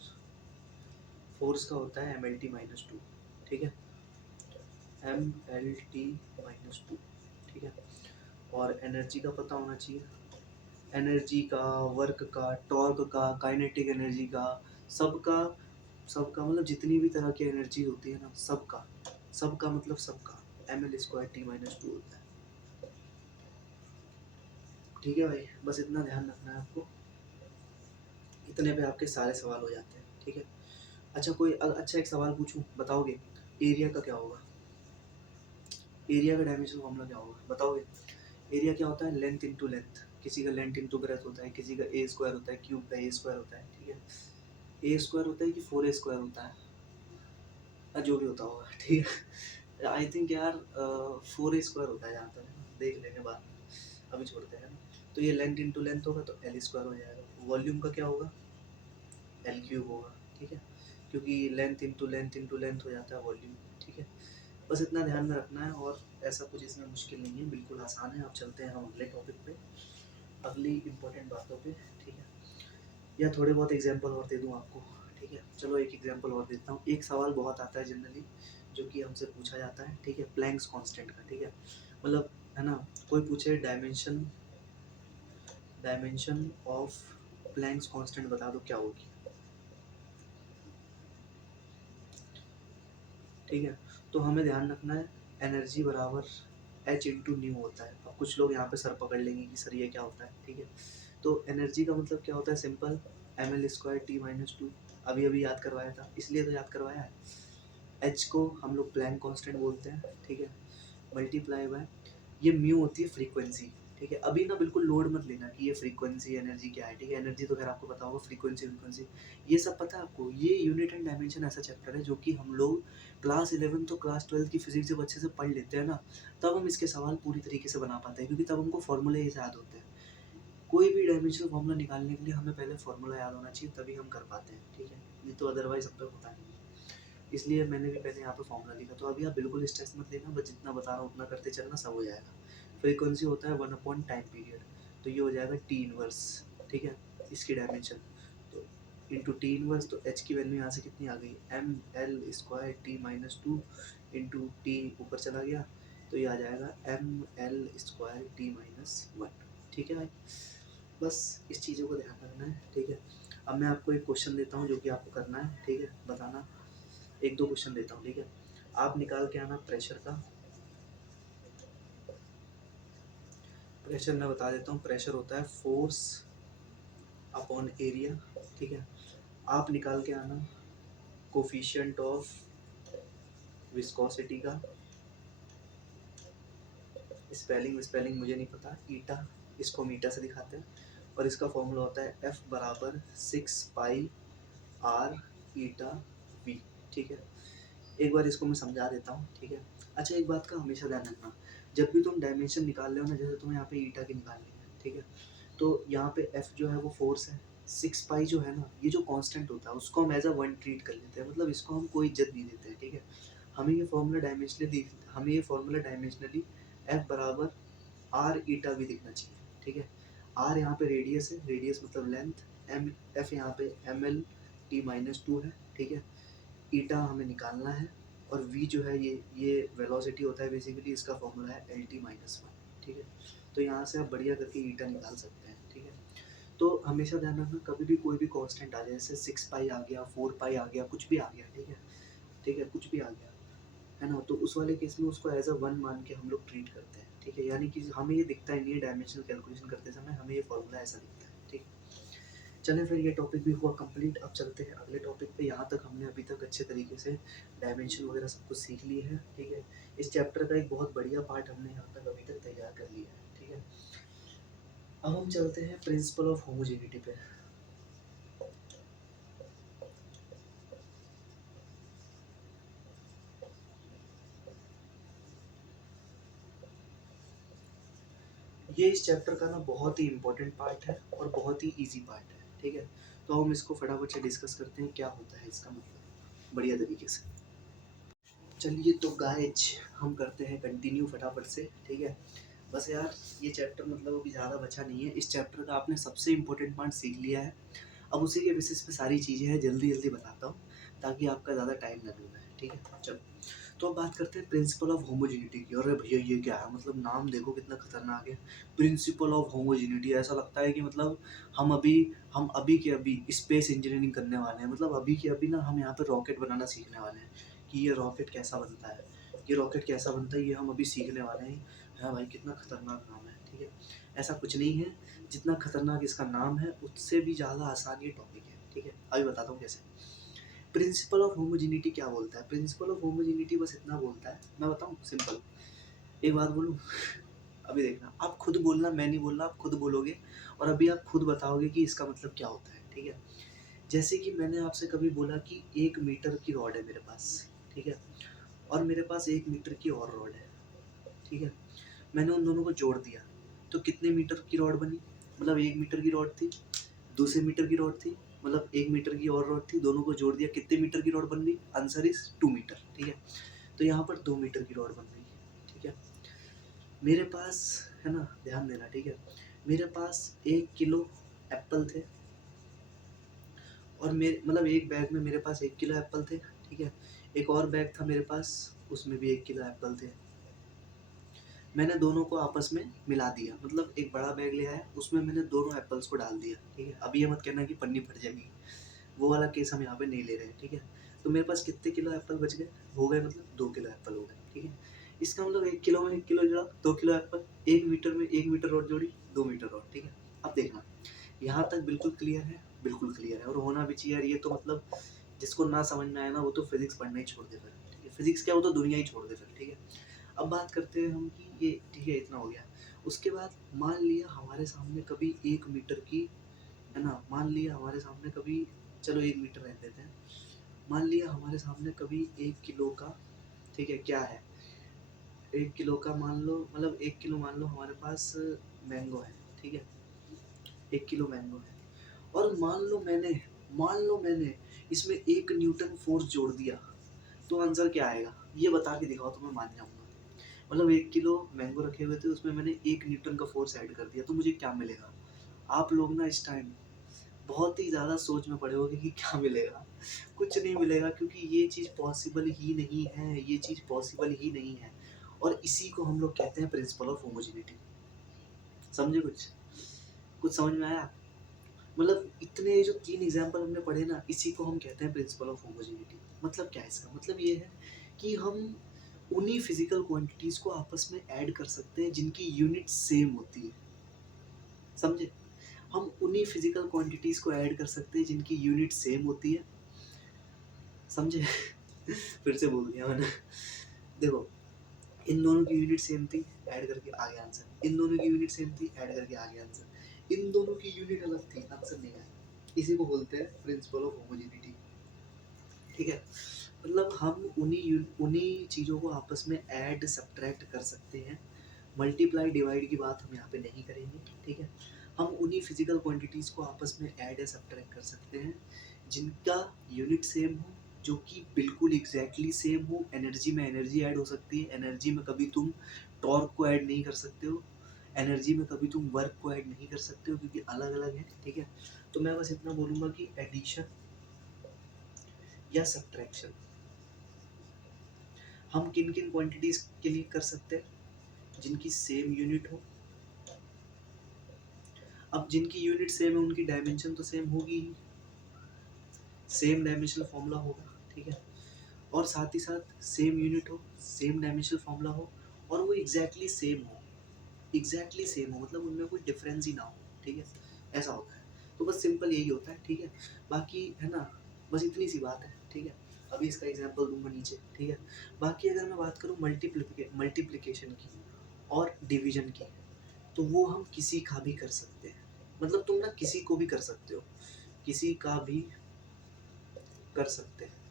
फोर्स का होता है mLT-2, ठीक है। mLT-2, ठीक है। और एनर्जी का पता होना चाहिए, एनर्जी का, वर्क का, टॉर्क का, काइनेटिक एनर्जी का, सबका सबका मतलब जितनी भी तरह की एनर्जी होती है ना, सबका सबका मतलब सबका mL²T-2 होता है, ठीक है भाई। बस इतना ध्यान रखना है आपको, इतने पे आपके सारे सवाल हो जाते हैं, ठीक है। अच्छा, अच्छा एक सवाल पूछूं, बताओगे एरिया का क्या होगा? एरिया का डायमेंशन फॉर्मूला क्या होगा, बताओगे? एरिया क्या होता है? Length into length. किसी का लेंथ इंटू ब्रेथ होता है, किसी का ए स्क्वायर होता है, क्यूब का ए स्क्वायर होता है, ठीक है। ए स्क्वायर होता है कि 4a² होता है, जो भी होता होगा, ठीक है। आई थिंक यार 4a² होता है, जहाँ तक है ना, देख लेंगे बाद में, अभी छोड़ते हैं ना। तो ये लेंथ इंटू लेंथ होगा तो L² हो जाएगा। वॉल्यूम का क्या होगा? L³ होगा, ठीक है। क्योंकि लेंथ इंटू लेंथ हो जाता है वॉल्यूम, ठीक है। बस इतना ध्यान में रखना है, और ऐसा कुछ इसमें मुश्किल नहीं है, बिल्कुल आसान है। आप चलते हैं हम अगले टॉपिक पे, अगली इम्पोर्टेंट बातों पे, ठीक है। या थोड़े बहुत एग्जांपल और दे दूं आपको, ठीक है। चलो एक एग्जांपल और देता हूँ। एक सवाल बहुत आता है जनरली, जो कि हमसे पूछा जाता है, ठीक है, प्लैंक्स कांस्टेंट का, ठीक है। मतलब है ना, कोई पूछे डायमेंशन ऑफ प्लैंक्स कांस्टेंट बता दो क्या होगी, ठीक है। तो हमें ध्यान रखना है, एनर्जी बराबर H/न्यू होता है। अब कुछ लोग यहाँ पे सर पकड़ लेंगे कि सर ये क्या होता है, ठीक है। तो एनर्जी का मतलब क्या होता है? Simple, mL²T-2। अभी अभी याद करवाया था, इसलिए तो याद करवाया है। एच को हम लोग प्लैंक कांस्टेंट बोलते हैं, ठीक है। मल्टीप्लाई बाय, ये म्यू होती है फ्रीक्वेंसी, ठीक है। अभी ना बिल्कुल लोड मत लेना कि ये फ्रीक्वेंसी एनर्जी क्या है, ठीक है। एनर्जी तो खैर आपको पता होगा, फ्रीक्वेंसी ये सब पता है आपको। ये यूनिट एंड डायमेंशन ऐसा चैप्टर है जो कि हम लोग क्लास 11 तो क्लास 12 की फिजिक्स जब अच्छे से पढ़ लेते हैं ना, तब हम इसके सवाल पूरी तरीके से बना पाते हैं, क्योंकि तब हमको फॉर्मूले ही याद होते हैं। कोई भी डायमेंशनल फॉर्मूला निकालने के लिए हमें पहले फॉर्मूला याद होना चाहिए, तभी हम कर पाते हैं, ठीक है। नहीं तो अदरवाइज हम पे होता नहीं है। इसलिए मैंने भी पहले यहाँ पे फॉर्मूला लिखा। तो अभी आप बिल्कुल स्ट्रेस मत लेना, बस जितना बता रहा हूँ उतना करते चलना, सब हो जाएगा। फ्रीक्वेंसी होता है 1/टाइम पीरियड, तो ये हो जाएगा T−1, ठीक है, इसकी डायमेंशन। तो इंटू T−1, तो एच की वैल्यू यहाँ से कितनी आ गई? mL²T-2 इंटू टी ऊपर चला गया, तो ये आ जाएगा mL²T-1, ठीक है भाई। बस इस चीज़ों को ध्यान रखना है, ठीक है। अब मैं आपको एक क्वेश्चन देता हूँ जो कि आपको करना है, ठीक है, बताना। एक दो क्वेश्चन देता हूँ, ठीक है। आप निकाल के आना प्रेशर का। प्रेशर मैं बता देता हूँ, प्रेशर होता है फोर्स अपॉन एरिया, ठीक है। आप निकाल के आना कोफिशिएंट ऑफ विस्कोसिटी का। स्पेलिंग मुझे नहीं पता, ईटा, इसको मीटा से दिखाते हैं। और इसका फॉर्मूला होता है F बराबर 6πr ईटा v, ठीक है। एक बार इसको मैं समझा देता हूँ, ठीक है। अच्छा, एक बात का हमेशा ध्यान रखना, जब भी तुम डायमेंशन निकाल रहे हो ना, जैसे तुम्हें यहाँ पे ईटा की निकालनी है, ठीक है, तो यहाँ पे एफ जो है वो फोर्स है, 6π जो है ना, ये जो कांस्टेंट होता है उसको हम एज अ वन ट्रीट कर लेते हैं, मतलब इसको हम कोई इज्जत नहीं देते हैं, ठीक है। हमें ये फॉर्मूला डायमेंशनली एफ बराबर आर ईटा भी दिखना चाहिए, ठीक है। आर यहाँ पे रेडियस है, रेडियस मतलब लेंथ। एम एफ यहाँ पे mL/T-2 है, ठीक है। ईटा हमें निकालना है, और वी जो है ये वेलोसिटी होता है बेसिकली, इसका फॉर्मूला है LT-1, ठीक है। तो यहाँ से आप बढ़िया करके ईटा निकाल सकते हैं, ठीक है। तो हमेशा ध्यान रखना, कभी भी कोई भी कांस्टेंट आ जाए, जैसे 6π आ गया, 4π आ गया, कुछ भी आ गया, ठीक है, ठीक है, कुछ भी आ गया, है ना, तो उस वाले केस में उसको एज अ वन मान के हम लोग ट्रीट करते हैं, ठीक है। यानी कि हमें ये दिखता ही नहीं है, डायमेंशनल कैलकुलेशन करते समय हमें ये फॉर्मूला ऐसा दिखता है, ठीक है। चलें फिर, ये टॉपिक भी हुआ कंप्लीट। अब चलते हैं अगले टॉपिक पे। यहाँ तक हमने अभी तक अच्छे तरीके से डायमेंशन वगैरह सब कुछ सीख लिए है, ठीक है। इस चैप्टर का एक बहुत बढ़िया पार्ट हमने यहाँ तक अभी तक तैयार कर लिया है, ठीक है। अब हम चलते हैं प्रिंसिपल ऑफ होमोजेनिटी पे। ये इस चैप्टर का ना बहुत ही इम्पोर्टेंट पार्ट है और बहुत ही इजी पार्ट है, ठीक है। तो हम इसको फटाफट से डिस्कस करते हैं, क्या होता है इसका मतलब, बढ़िया तरीके से। चलिए तो गाइज हम करते हैं कंटिन्यू फटाफट से, ठीक है। बस यार, ये चैप्टर मतलब अभी ज़्यादा बचा नहीं है। इस चैप्टर का आपने सबसे इम्पोर्टेंट पार्ट सीख लिया है। अब उसी के बेसिस पे सारी चीज़ें हैं, जल्दी जल्दी बताता हूँ ताकि आपका ज़्यादा टाइम ना लगे, ठीक है। चलो, तो अब बात करते हैं प्रिंसिपल ऑफ होमोजेनिटी की। अरे भैया ये क्या है, मतलब नाम देखो कितना खतरनाक है, प्रिंसिपल ऑफ होमोजेनिटी। ऐसा लगता है कि मतलब हम अभी के अभी स्पेस इंजीनियरिंग करने वाले हैं। मतलब अभी के अभी ना हम यहाँ पे रॉकेट बनाना सीखने वाले हैं कि ये रॉकेट कैसा बनता है, ये रॉकेट कैसा बनता है, ये हम अभी सीखने वाले हैं। हाँ भाई, कितना खतरनाक नाम है, ठीक है। ऐसा कुछ नहीं है, जितना खतरनाक इसका नाम है उससे भी ज़्यादा आसान ये टॉपिक है, ठीक है। अभी बताता हूँ कैसे। प्रिंसिपल ऑफ होमोजेनिटी क्या बोलता है? प्रिंसिपल ऑफ होमोजेनिटी बस इतना बोलता है, मैं बताऊँ सिंपल, एक बात बोलूँ अभी देखना, आप खुद बोलना, मैं नहीं बोल रहा, आप खुद बोलोगे और अभी आप खुद बताओगे कि इसका मतलब क्या होता है, ठीक है। जैसे कि मैंने आपसे कभी बोला कि 1 मीटर की रॉड है मेरे पास, ठीक है, और मेरे पास 1 मीटर की और रॉड है, ठीक है। मैंने उन दोनों को जोड़ दिया तो कितने मीटर की रॉड बनी? मतलब 1 मीटर की रॉड थी, दूसरे मीटर की रॉड थी, मतलब 1 मीटर की और रॉड थी, दोनों को जोड़ दिया, कितने मीटर की रॉड बन गई? आंसर इज 2 मीटर, ठीक है। तो यहाँ पर 2 मीटर की रॉड बन गई है, ठीक है। मेरे पास, है ना, ध्यान देना, ठीक है। मेरे पास 1 किलो एप्पल थे और मेरे मतलब एक बैग में मेरे पास 1 किलो एप्पल थे, ठीक है। एक और बैग था मेरे पास, उसमें भी 1 किलो एप्पल थे। मैंने दोनों को आपस में मिला दिया, मतलब एक बड़ा बैग ले आया, उसमें मैंने दोनों एप्पल्स को डाल दिया, ठीक है। अब ये मत कहना कि पन्नी फट जाएगी, वो वाला केस हम यहाँ पे नहीं ले रहे हैं, ठीक है। तो मेरे पास कितने किलो एप्पल बच गए? हो गए, मतलब 2 किलो एप्पल हो गए, ठीक है। इसका मतलब 1 किलो में 1 किलो जोड़ा, 2 किलो एप्पल, 1 मीटर में 1 मीटर रॉड जोड़ी, 2 मीटर रॉड, ठीक है। अब देखना, यहाँ तक बिल्कुल क्लियर है, बिल्कुल क्लियर है, और होना भी चाहिए यार। ये तो मतलब जिसको ना समझ में आए ना, वो तो फिजिक्स पढ़ना ही छोड़ दे फिर, ठीक है। फिजिक्स क्या, वो तो दुनिया ही छोड़ दे फिर, ठीक है। अब बात करते हैं हम कि ये, ठीक है, इतना हो गया। उसके बाद मान लिया हमारे सामने कभी 1 मीटर की, है ना, मान लिया हमारे सामने कभी, चलो 1 मीटर रह देते हैं, मान लिया हमारे सामने कभी 1 किलो का, ठीक है, क्या है, 1 किलो का मान लो, मतलब 1 किलो मान लो हमारे पास मैंगो है, ठीक है। 1 किलो मैंगो है, और मान लो मैंने इसमें 1 न्यूटन फोर्स जोड़ दिया, तो आंसर क्या आएगा? ये बता के दिखाओ तो मैं मान जाऊंगा। मतलब 1 किलो मैंगो रखे हुए थे, उसमें मैंने 1 न्यूटन का फोर्स ऐड कर दिया, तो मुझे क्या मिलेगा? आप लोग ना इस टाइम बहुत ही ज़्यादा सोच में पड़े होगे कि क्या मिलेगा। कुछ नहीं मिलेगा, क्योंकि ये चीज़ पॉसिबल ही नहीं है, ये चीज़ पॉसिबल ही नहीं है। और इसी को हम लोग कहते हैं प्रिंसिपल ऑफ होमोजेनिटी। समझे कुछ? कुछ समझ में आया? मतलब इतने जो 3 एग्जाम्पल हमने पढ़े ना, इसी को हम कहते हैं प्रिंसिपल ऑफ होमोजेनिटी। मतलब क्या है इसका मतलब? ये है कि हम उन्हीं फिजिकल क्वांटिटीज को आपस में ऐड कर सकते हैं जिनकी यूनिट सेम होती है। समझे? हम उन्हीं फिजिकल क्वांटिटीज को ऐड कर सकते हैं जिनकी यूनिट सेम होती है। समझे? फिर से बोल दिया मैंने। देखो, इन दोनों की यूनिट सेम थी, ऐड करके आ गया आंसर। इन दोनों की यूनिट सेम थी, ऐड करके आ गया आंसर। इन दोनों की यूनिट अलग थी, आंसर नहीं आया। इसी को बोलते हैं प्रिंसिपल ऑफ होमोजेनिटी, ठीक है। मतलब हम उन्हीं चीज़ों को आपस में ऐड सब्ट्रैक्ट कर सकते हैं। मल्टीप्लाई डिवाइड की बात हम यहाँ पे नहीं करेंगे, ठीक है। हम उन्हीं फिजिकल क्वांटिटीज़ को आपस में ऐड या सब्ट्रैक्ट कर सकते हैं जिनका यूनिट सेम हो, जो कि बिल्कुल एग्जैक्टली सेम हो। एनर्जी में एनर्जी ऐड हो सकती है, एनर्जी में कभी तुम टॉर्क को ऐड नहीं कर सकते हो, एनर्जी में कभी तुम वर्क को ऐड नहीं कर सकते हो, क्योंकि अलग अलग है, ठीक है। तो मैं बस इतना बोलूँगा कि एडिशन या सब्ट्रैक्शन हम किन किन क्वांटिटीज के लिए कर सकते हैं? जिनकी सेम यूनिट हो। अब जिनकी यूनिट सेम है उनकी डायमेंशन तो सेम होगी ही, सेम डायमेंशनल फॉर्मूला होगा, ठीक है। और साथ ही साथ सेम यूनिट हो, सेम डायमेंशनल फॉर्मूला हो, और वो एग्जैक्टली सेम हो, एग्जैक्टली सेम हो, मतलब उनमें कोई डिफरेंस ही ना हो, ठीक है, ऐसा होता है। तो बस सिंपल यही होता है, ठीक है। बाकी है ना, बस इतनी सी बात है, ठीक है। अभी इसका एग्जांपल दूंगा नीचे, ठीक है। बाकी अगर मैं बात करूँ मल्टीप्लिकेशन की और डिवीजन की, तो वो हम किसी का भी कर सकते हैं, मतलब तुम ना किसी को भी कर सकते हो, किसी का भी कर सकते हैं।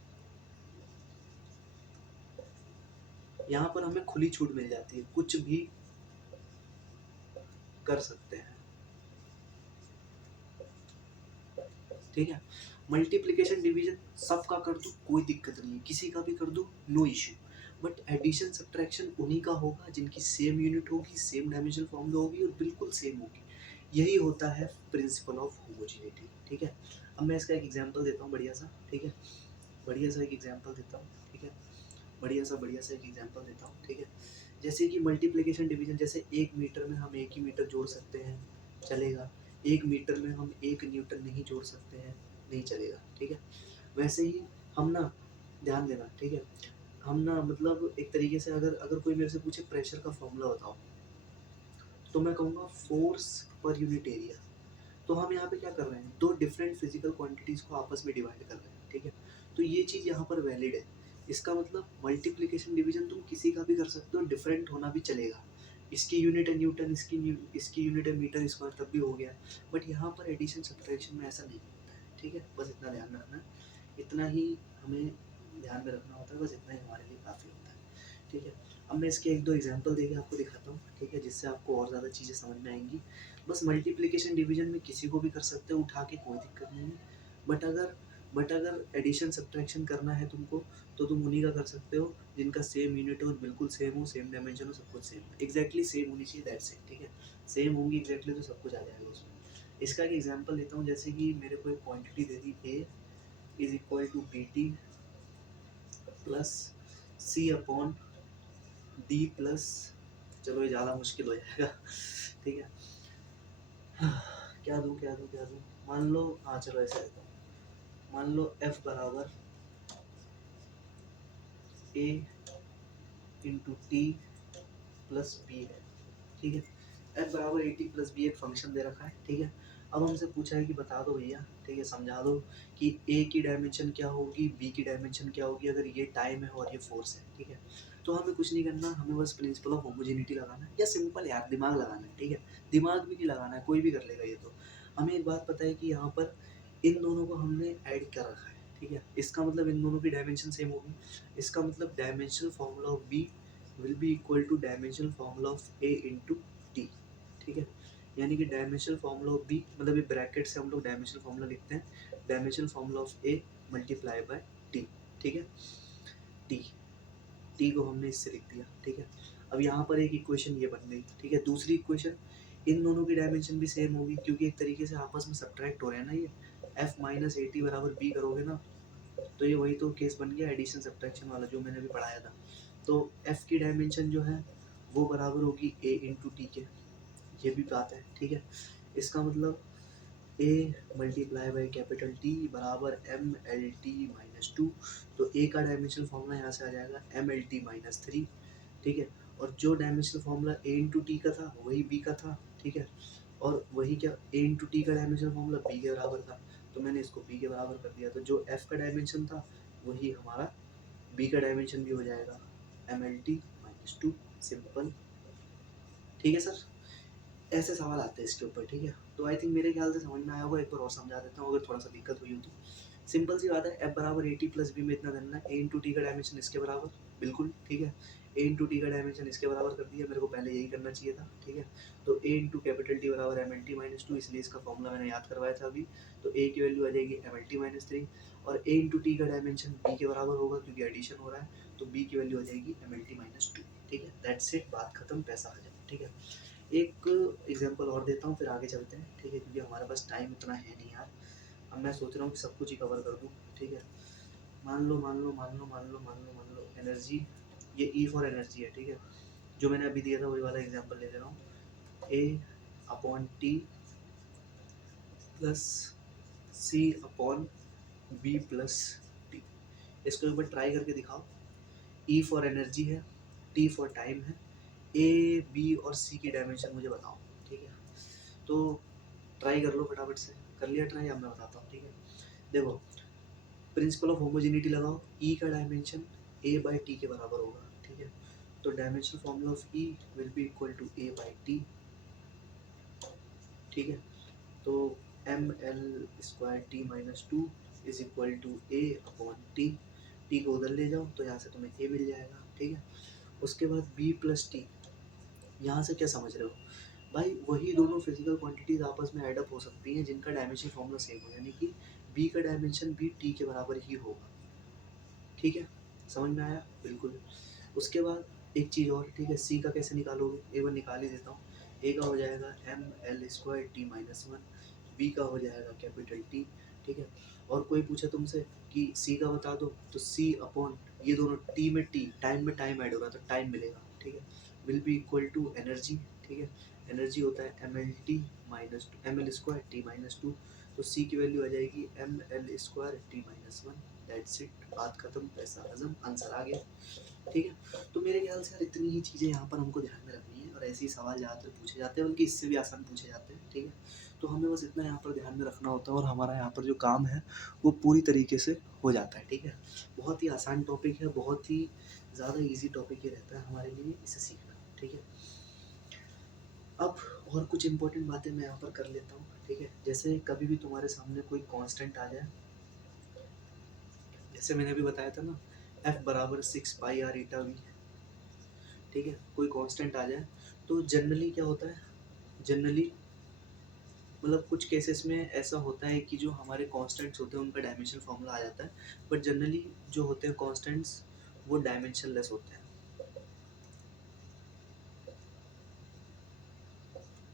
यहाँ पर हमें खुली छूट मिल जाती है, कुछ भी कर सकते हैं, ठीक है। मल्टीप्लिकेशन डिवीजन सबका कर दो, कोई दिक्कत नहीं है, किसी का भी कर दो, no issue. But addition subtraction उन्हीं का होगा जिनकी सेम यूनिट होगी, सेम डायमेंशनल फॉर्मूला होगी और बिल्कुल सेम होगी। यही होता है प्रिंसिपल ऑफ होमोजेनिटी, ठीक है। अब मैं इसका एक एग्जांपल देता हूँ बढ़िया सा, ठीक है, बढ़िया सा एक एग्जांपल देता हूँ, ठीक है, बढ़िया सा एक एग्जांपल देता हूँ, ठीक है। जैसे कि मल्टीप्लिकेशन डिवीजन, जैसे 1 मीटर में हम एक ही मीटर जोड़ सकते हैं, चलेगा। 1 मीटर में हम 1 न्यूटन नहीं जोड़ सकते हैं, नहीं चलेगा, ठीक है। वैसे ही हम ना, ध्यान देना, ठीक है, हम ना मतलब एक तरीके से अगर अगर कोई मेरे से पूछे प्रेशर का फॉर्मूला बताओ, तो मैं कहूँगा फोर्स पर यूनिट एरिया। तो हम यहाँ पे क्या कर रहे हैं, दो डिफरेंट फिजिकल क्वांटिटीज को आपस में डिवाइड कर रहे हैं, ठीक है। तो ये चीज़ यहाँ पर वैलिड है। इसका मतलब मल्टीप्लिकेशन डिवीजन तुम किसी का भी कर सकते हो, डिफरेंट होना भी चलेगा। इसकी यूनिट है न्यूटन, इसकी यूनिट है मीटर स्क्वायर, तब भी हो गया। बट यहाँ पर एडिशन सब्ट्रैक्शन में ऐसा नहीं होता है, ठीक है। बस इतना ध्यान रखना है, इतना ही हमें ध्यान में रखना होता है, बस इतना ही हमारे लिए काफ़ी होता है, ठीक है। अब मैं इसके एक दो एग्जांपल देके आपको दिखाता हूँ, ठीक है, जिससे आपको और ज़्यादा चीज़ें समझ में आएंगी। बस मल्टीप्लिकेशन डिवीजन में किसी को भी कर सकते हो उठा के, कोई दिक्कत नहीं है। बट अगर एडिशन सब्ट्रैक्शन करना है तुमको, तो तुम उन्हीं का कर सकते हो जिनका सेम यूनिट हो, बिल्कुल सेम हो, सेम डायमेंशन हो, सब कुछ सेम, एग्जैक्टली सेम होनी चाहिए, दैट्स इट, ठीक है। सेम होंगी एग्जैक्टली तो सब कुछ आ जाएगा उसमें। इसका एक एग्जांपल लेता हूँ, जैसे कि मेरे को एक क्वांटिटी दे दी, A is equal to B T plus C upon D plus, चलो ये ज़्यादा मुश्किल हो जाएगा, ठीक है। क्या दूँ, मान लो, हाँ चलो ऐसे देता हूँ, मान लो f बराबर a into T plus B है, ठीक है। f बराबर ए टी प्लस बी एक फंक्शन दे रखा है, ठीक है। अब हमसे पूछा है कि बता दो भैया, ठीक है, समझा दो कि a की डायमेंशन क्या होगी, b की डायमेंशन क्या होगी, अगर ये टाइम है और ये फोर्स है, ठीक है। तो हमें कुछ नहीं करना, हमें बस प्रिंसिपल ऑफ होमोजेनिटी लगाना है, या सिंपल यार दिमाग लगाना है, ठीक है। दिमाग भी नहीं लगाना है, कोई भी कर लेगा ये तो। हमें एक बात पता है कि यहाँ पर इन दोनों को हमने ऐड कर रखा है, ठीक है। इसका मतलब इन दोनों की डायमेंशन सेम होगी। इसका मतलब dimensional formula of B will be equal to dimensional formula of A into T, ठीक है। यानी कि डायमेंशनल फार्मूला ऑफ बी, मतलब ये ब्रैकेट से हम लोग डायमेंशनल फार्मूला लिखते हैं, dimensional formula of A multiply by T, ठीक है। टी टी को हमने इससे लिख दिया, ठीक है। अब यहाँ पर एक इक्वेशन ये बन गई, ठीक है। दूसरी इक्वेशन, इन दोनों की डायमेंशन भी सेम होगी, क्योंकि एक तरीके से आपस में सब्ट्रैक्ट हो रहे हैं ना ये। एफ माइनस ए टी बराबर बी करोगे ना, तो ये वही तो केस बन गया एडिशन सब्ट्रैक्शन वाला जो मैंने अभी पढ़ाया था। तो एफ की डायमेंशन जो है वो बराबर होगी ए इंटू टी के, ये भी बात है, ठीक है। इसका मतलब A multiply by capital T बराबर M L T minus two. तो ए का डायमेंशनल फॉर्मूला यहाँ से आ जाएगा M L T minus three, ठीक है। और जो dimensional formula A into T का था वही बी का था, ठीक है। और वही क्या, ए इंटू टी का डायमेंशनल फॉर्मूला बी के बराबर था, तो मैंने इसको बी के बराबर कर दिया। तो जो एफ का डायमेंशन था वही हमारा बी का डायमेंशन भी हो जाएगा, M L T minus two, simple, ठीक है सर। ऐसे सवाल आते हैं इसके ऊपर, ठीक है। तो आई थिंक मेरे ख्याल से समझ में आया होगा, एक बार और समझा देता हूँ अगर थोड़ा सा दिक्कत हुई हो तो। सिंपल सी बात है, एफ बराबर ए टी प्लस बी में इतना करना है, ए इंटू टी का डायमेंशन इसके बराबर, बिल्कुल ठीक है। ए इंटू टी का डायमेंशन इसके बराबर कर दिया, मेरे को पहले यही करना चाहिए था, ठीक है। तो ए इंटू कैपिटल टी बराबर M L T minus two, इसलिए इसका फॉर्मूला मैंने याद करवाया था अभी। तो ए की वैल्यू आ जाएगी M L T minus three, और ए इंटू टी का डायमेंशन बी के बराबर होगा क्योंकि एडिशन हो रहा है, तो बी की वैल्यू आ जाएगी M L T minus two, ठीक है। दैट्स इट, बात खत्म, पैसा आ जाए, ठीक है। एक एग्जांपल और देता हूँ फिर आगे चलते हैं, ठीक है, क्योंकि हमारे पास टाइम इतना है नहीं यार। अब मैं सोच रहा हूँ कि सब कुछ ही कवर कर दूँ, ठीक है। मान लो एनर्जी, ये ई फॉर एनर्जी है, ठीक है। जो मैंने अभी दिया था वही वाला एग्जांपल ले रहा हूँ, ए upon T plus C upon B plus T, इसको एक बार ट्राई करके दिखाओ। ई फॉर एनर्जी है, टी फॉर टाइम है, ए बी और सी की डायमेंशन मुझे बताओ। ठीक है, तो ट्राई कर लो फटाफट से। कर लिया ट्राई? अब मैं बताता हूँ। ठीक है, देखो प्रिंसिपल ऑफ होमोजेनिटी लगाओ। ई का डायमेंशन ए बाई टी के बराबर होगा। ठीक है, तो dimensional formula of E will be equal to A by T. ठीक है, तो M L square T minus two is equal to A upon T. T को उधर ले जाओ तो यहाँ से तुम्हें ए मिल जाएगा। ठीक है, उसके बाद बी प्लस टी, यहाँ से क्या समझ रहे हो भाई? वही दोनों फिजिकल क्वांटिटीज आपस में एडअप हो सकती हैं जिनका डायमेंशन फॉर्मूला सेम हो, यानी कि बी का डायमेंशन भी टी के बराबर ही होगा। ठीक है, समझ में आया? बिल्कुल। उसके बाद एक चीज़ और, ठीक है, सी का कैसे निकालोगे? एक बार निकाल ही देता हूँ। ए का हो जाएगा M L square T minus one, B का हो जाएगा कैपिटल टी। ठीक है, और कोई पूछे तुमसे कि सी का बता दो, तो सी अपॉन ये दोनों टी में टी, टाइम में टाइम ऐड होगा तो टाइम मिलेगा। ठीक है, will be equal to energy. ठीक है, एनर्जी होता है M L T minus two, M L square T minus two, तो सी की वैल्यू आ जाएगी M L square T minus one. That's it, बात खत्म, पैसा हजम, आंसर आ गया। ठीक है, तो मेरे ख्याल से यार इतनी ही चीज़ें यहाँ पर हमको ध्यान में रखनी है, और ऐसे ही सवाल ज़्यादातर पूछे जाते हैं, बल्कि इससे भी आसान पूछे जाते हैं। ठीक है, तो हमें बस इतना यहाँ पर ध्यान में रखना होता है और हमारा यहाँ पर जो काम है वो पूरी तरीके से हो जाता है। ठीक है, बहुत ही आसान टॉपिक है, बहुत ही ज़्यादा ईजी टॉपिक ये रहता है हमारे लिए इसे सीखना। ठीक है, अब और कुछ इंपॉर्टेंट बातें मैं यहाँ पर कर लेता हूँ। ठीक है, जैसे कभी भी तुम्हारे सामने कोई कांस्टेंट आ जाए, जैसे मैंने अभी बताया था ना, एफ बराबर six pi R eta V. ठीक है, कोई कांस्टेंट आ जाए तो जनरली क्या होता है, जनरली मतलब कुछ केसेस में ऐसा होता है कि जो हमारे कांस्टेंट्स होते हैं उनका डायमेंशन फॉर्मूला आ जाता है, बट जनरली जो होते हैं कांस्टेंट्स वो डायमेंशन लेस होते हैं।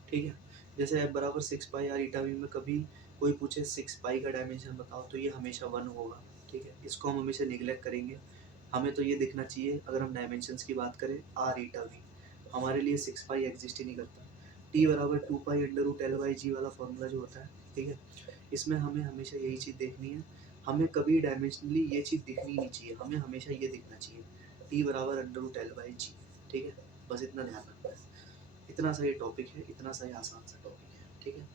ठीक है, जैसे एफ बराबर six pi R eta V में कभी कोई पूछे सिक्स पाई का डायमेंशन बताओ तो ये हमेशा वन होगा। ठीक है, इसको हम हमेशा निगलेक्ट करेंगे। हमें तो ये देखना चाहिए, अगर हम डायमेंशंस की बात करें आर ईटा वी, हमारे लिए सिक्स पाई एग्जिस्ट ही नहीं करता। टी बराबर two pi under root L by G वाला फॉर्मूला जो होता है, ठीक है, इसमें हमें हमेशा यही चीज़ देखनी है। हमें कभी डायमेंशनली ये चीज़ दिखनी नहीं चाहिए, हमें हमेशा ये दिखना चाहिए टी बराबर अंडर रूट एल बाई जी। ठीक है, बस इतना ध्यान रखना है। इतना सा ये टॉपिक है, इतना सा ही आसान सा टॉपिक है। ठीक है,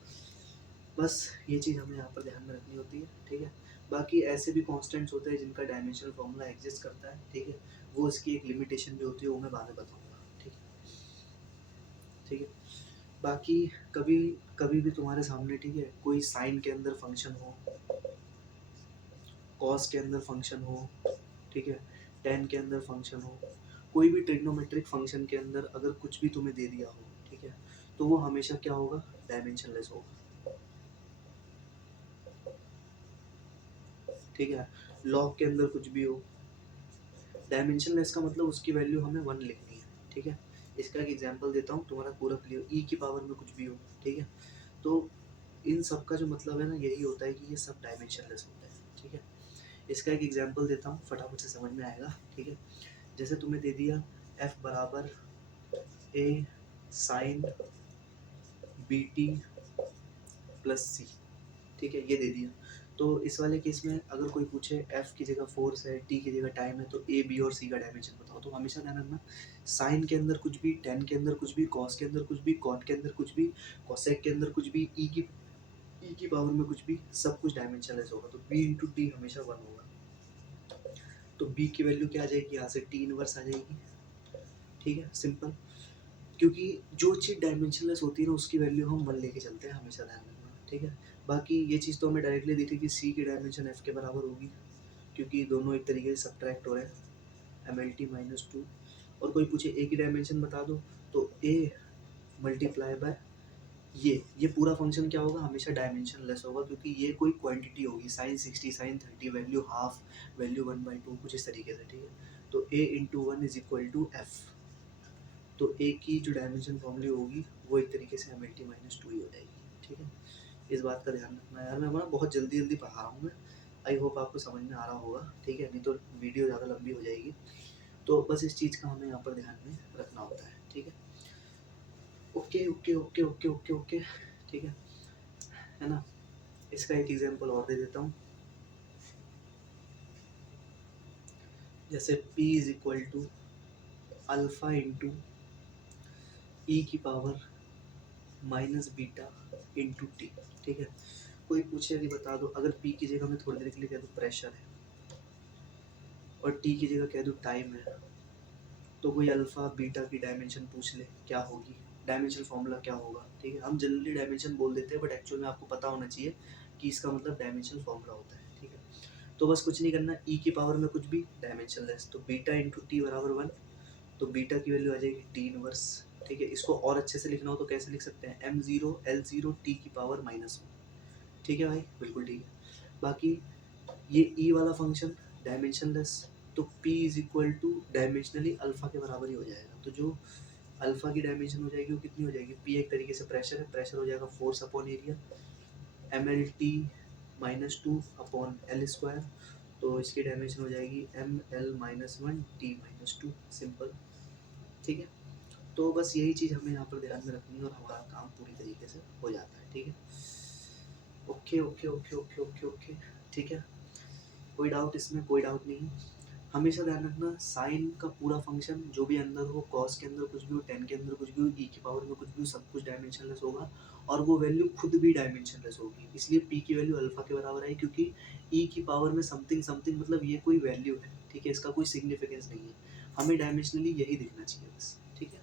बस ये चीज़ हमें यहाँ पर ध्यान में रखनी होती है। ठीक है, बाकी ऐसे भी कांस्टेंट्स होते हैं जिनका डायमेंशनल फॉर्मूला एग्जिस्ट करता है। ठीक है, वो इसकी एक लिमिटेशन भी होती है, वो मैं बाद में बताऊँगा। ठीक है, ठीक है, बाकी कभी कभी भी तुम्हारे सामने, ठीक है, कोई साइन के अंदर फंक्शन हो, कॉस के अंदर फंक्शन हो, ठीक है, टेन के अंदर फंक्शन हो, कोई भी ट्रिग्नोमेट्रिक फंक्शन के अंदर अगर कुछ भी तुम्हें दे दिया हो, ठीक है, तो वो हमेशा क्या होगा? डायमेंशनलेस होगा। ठीक है, लॉग के अंदर कुछ भी हो, डायमेंशनलेस का मतलब उसकी वैल्यू हमें वन लिखनी है। ठीक है, इसका एक एग्जांपल देता हूँ, तुम्हारा पूरा क्लियर, ई की पावर में कुछ भी हो। ठीक है, तो इन सब का जो मतलब है ना, यही होता है कि ये सब डायमेंशनलेस होता है। ठीक है, इसका एक एग्जांपल देता हूँ, फटाफट से समझ में आएगा। ठीक है, जैसे तुम्हें दे दिया एफ बराबर ए साइन बी टी प्लस सी। ठीक है, ये दे दिया, तो इस वाले केस में अगर कोई पूछे एफ की जगह फोर्स है, टी की जगह टाइम है, तो ए बी और सी का डायमेंशन बताओ, तो हमेशा ध्यान रखना साइन के अंदर कुछ भी, टेन के अंदर कुछ भी, कॉस के अंदर कुछ भी, कॉट के अंदर कुछ भी, कॉसेक के अंदर कुछ भी, ई की पावर में कुछ भी, सब कुछ डायमेंशनलेस होगा। तो बी इंटू टी हमेशा वन होगा। तो बी की वैल्यू क्या आ जाएगी? यहाँ से टी इनवर्स आ जाएगी। ठीक है, सिंपल, क्योंकि जो चीज़ डायमेंशनलेस होती है ना उसकी वैल्यू हम वन लेके चलते हैं, हमेशा ध्यान रखना। ठीक है, बाकी ये चीज़ तो हमें डायरेक्टली दी थी कि सी की डायमेंशन एफ के बराबर होगी, क्योंकि दोनों एक तरीके से सब्ट्रैक्ट हो रहे हैं, M L T minus two. और कोई पूछे ए की डायमेंशन बता दो, तो ए मल्टीप्लाई बाय ये पूरा फंक्शन क्या होगा? हमेशा डायमेंशन लेस होगा, क्योंकि ये कोई क्वांटिटी होगी, sine 60 sine 30, value half, value 1/2, कुछ इस तरीके से। ठीक है, तो A into one is equal to F, तो ए की जो डायमेंशन फॉर्मूला होगी वो एक तरीके से M L T minus two ही हो जाएगी। ठीक है, इस बात का ध्यान रखना है यार, मैं हमारा बहुत जल्दी जल्दी पढ़ा रहा हूँ मैं, आई होप आपको समझ में आ रहा होगा। ठीक है, नहीं तो वीडियो ज़्यादा लंबी हो जाएगी, तो बस इस चीज़ का हमें यहाँ पर ध्यान में रखना होता है। ठीक है, okay okay okay okay okay okay, ठीक है ना। इसका एक एग्जांपल और दे देता हूँ। जैसे p is equal to alpha into E की power minus beta into T. ठीक है, कोई पूछे कि बता दो अगर p की जगह मैं थोड़ी देर के लिए कह दूँ प्रेशर है और t की जगह कह दूँ टाइम है, तो कोई अल्फा बीटा की डायमेंशन पूछ ले क्या होगी, डायमेंशन फॉर्मूला क्या होगा। ठीक है, हम जनरली डायमेंशन बोल देते हैं बट एक्चुअल में आपको पता होना चाहिए कि इसका मतलब डायमेंशन फॉर्मूला होता है। ठीक है, तो बस कुछ नहीं करना, ई की पावर में कुछ भी डायमेंशन लेस, तो बीटा इंटू टी बराबर 1, तो बीटा की वैल्यू आ जाएगी टी इनवर्स। ठीक है, इसको और अच्छे से लिखना हो तो कैसे लिख सकते हैं, M zero L zero T की पावर -1। ठीक है भाई, बिल्कुल ठीक है। बाकी ये ई वाला फंक्शन डायमेंशनलेस, तो p is equal to dimensionally alpha के बराबर ही हो जाएगा। तो जो अल्फा की डायमेंशन हो जाएगी वो कितनी हो जाएगी, p एक तरीके से प्रेशर है, प्रेशर हो जाएगा force upon area, M L T -2 upon L square, तो इसकी डायमेंशन हो जाएगी एम एल -1 टी -2, सिंपल। ठीक है, तो बस यही चीज़ हमें यहाँ पर ध्यान में रखनी है और हमारा काम पूरी तरीके से हो जाता है। ठीक है, okay okay okay okay okay okay, ठीक है, कोई डाउट इसमें, कोई डाउट नहीं। हमेशा ध्यान रखना साइन का पूरा फंक्शन जो भी अंदर हो, कॉस के अंदर कुछ भी हो, टेन के अंदर कुछ भी हो, ई की पावर में कुछ भी हो, सब कुछ डायमेंशनलेस होगा और वो वैल्यू खुद भी डायमेंशनलेस होगी। इसलिए पी की वैल्यू अल्फा के बराबर है क्योंकि ई की पावर में समथिंग समथिंग मतलब ये कोई वैल्यू है। ठीक है, इसका कोई सिग्निफिकेंस नहीं है, हमें डायमेंशनली यही दिखना चाहिए बस। ठीक है,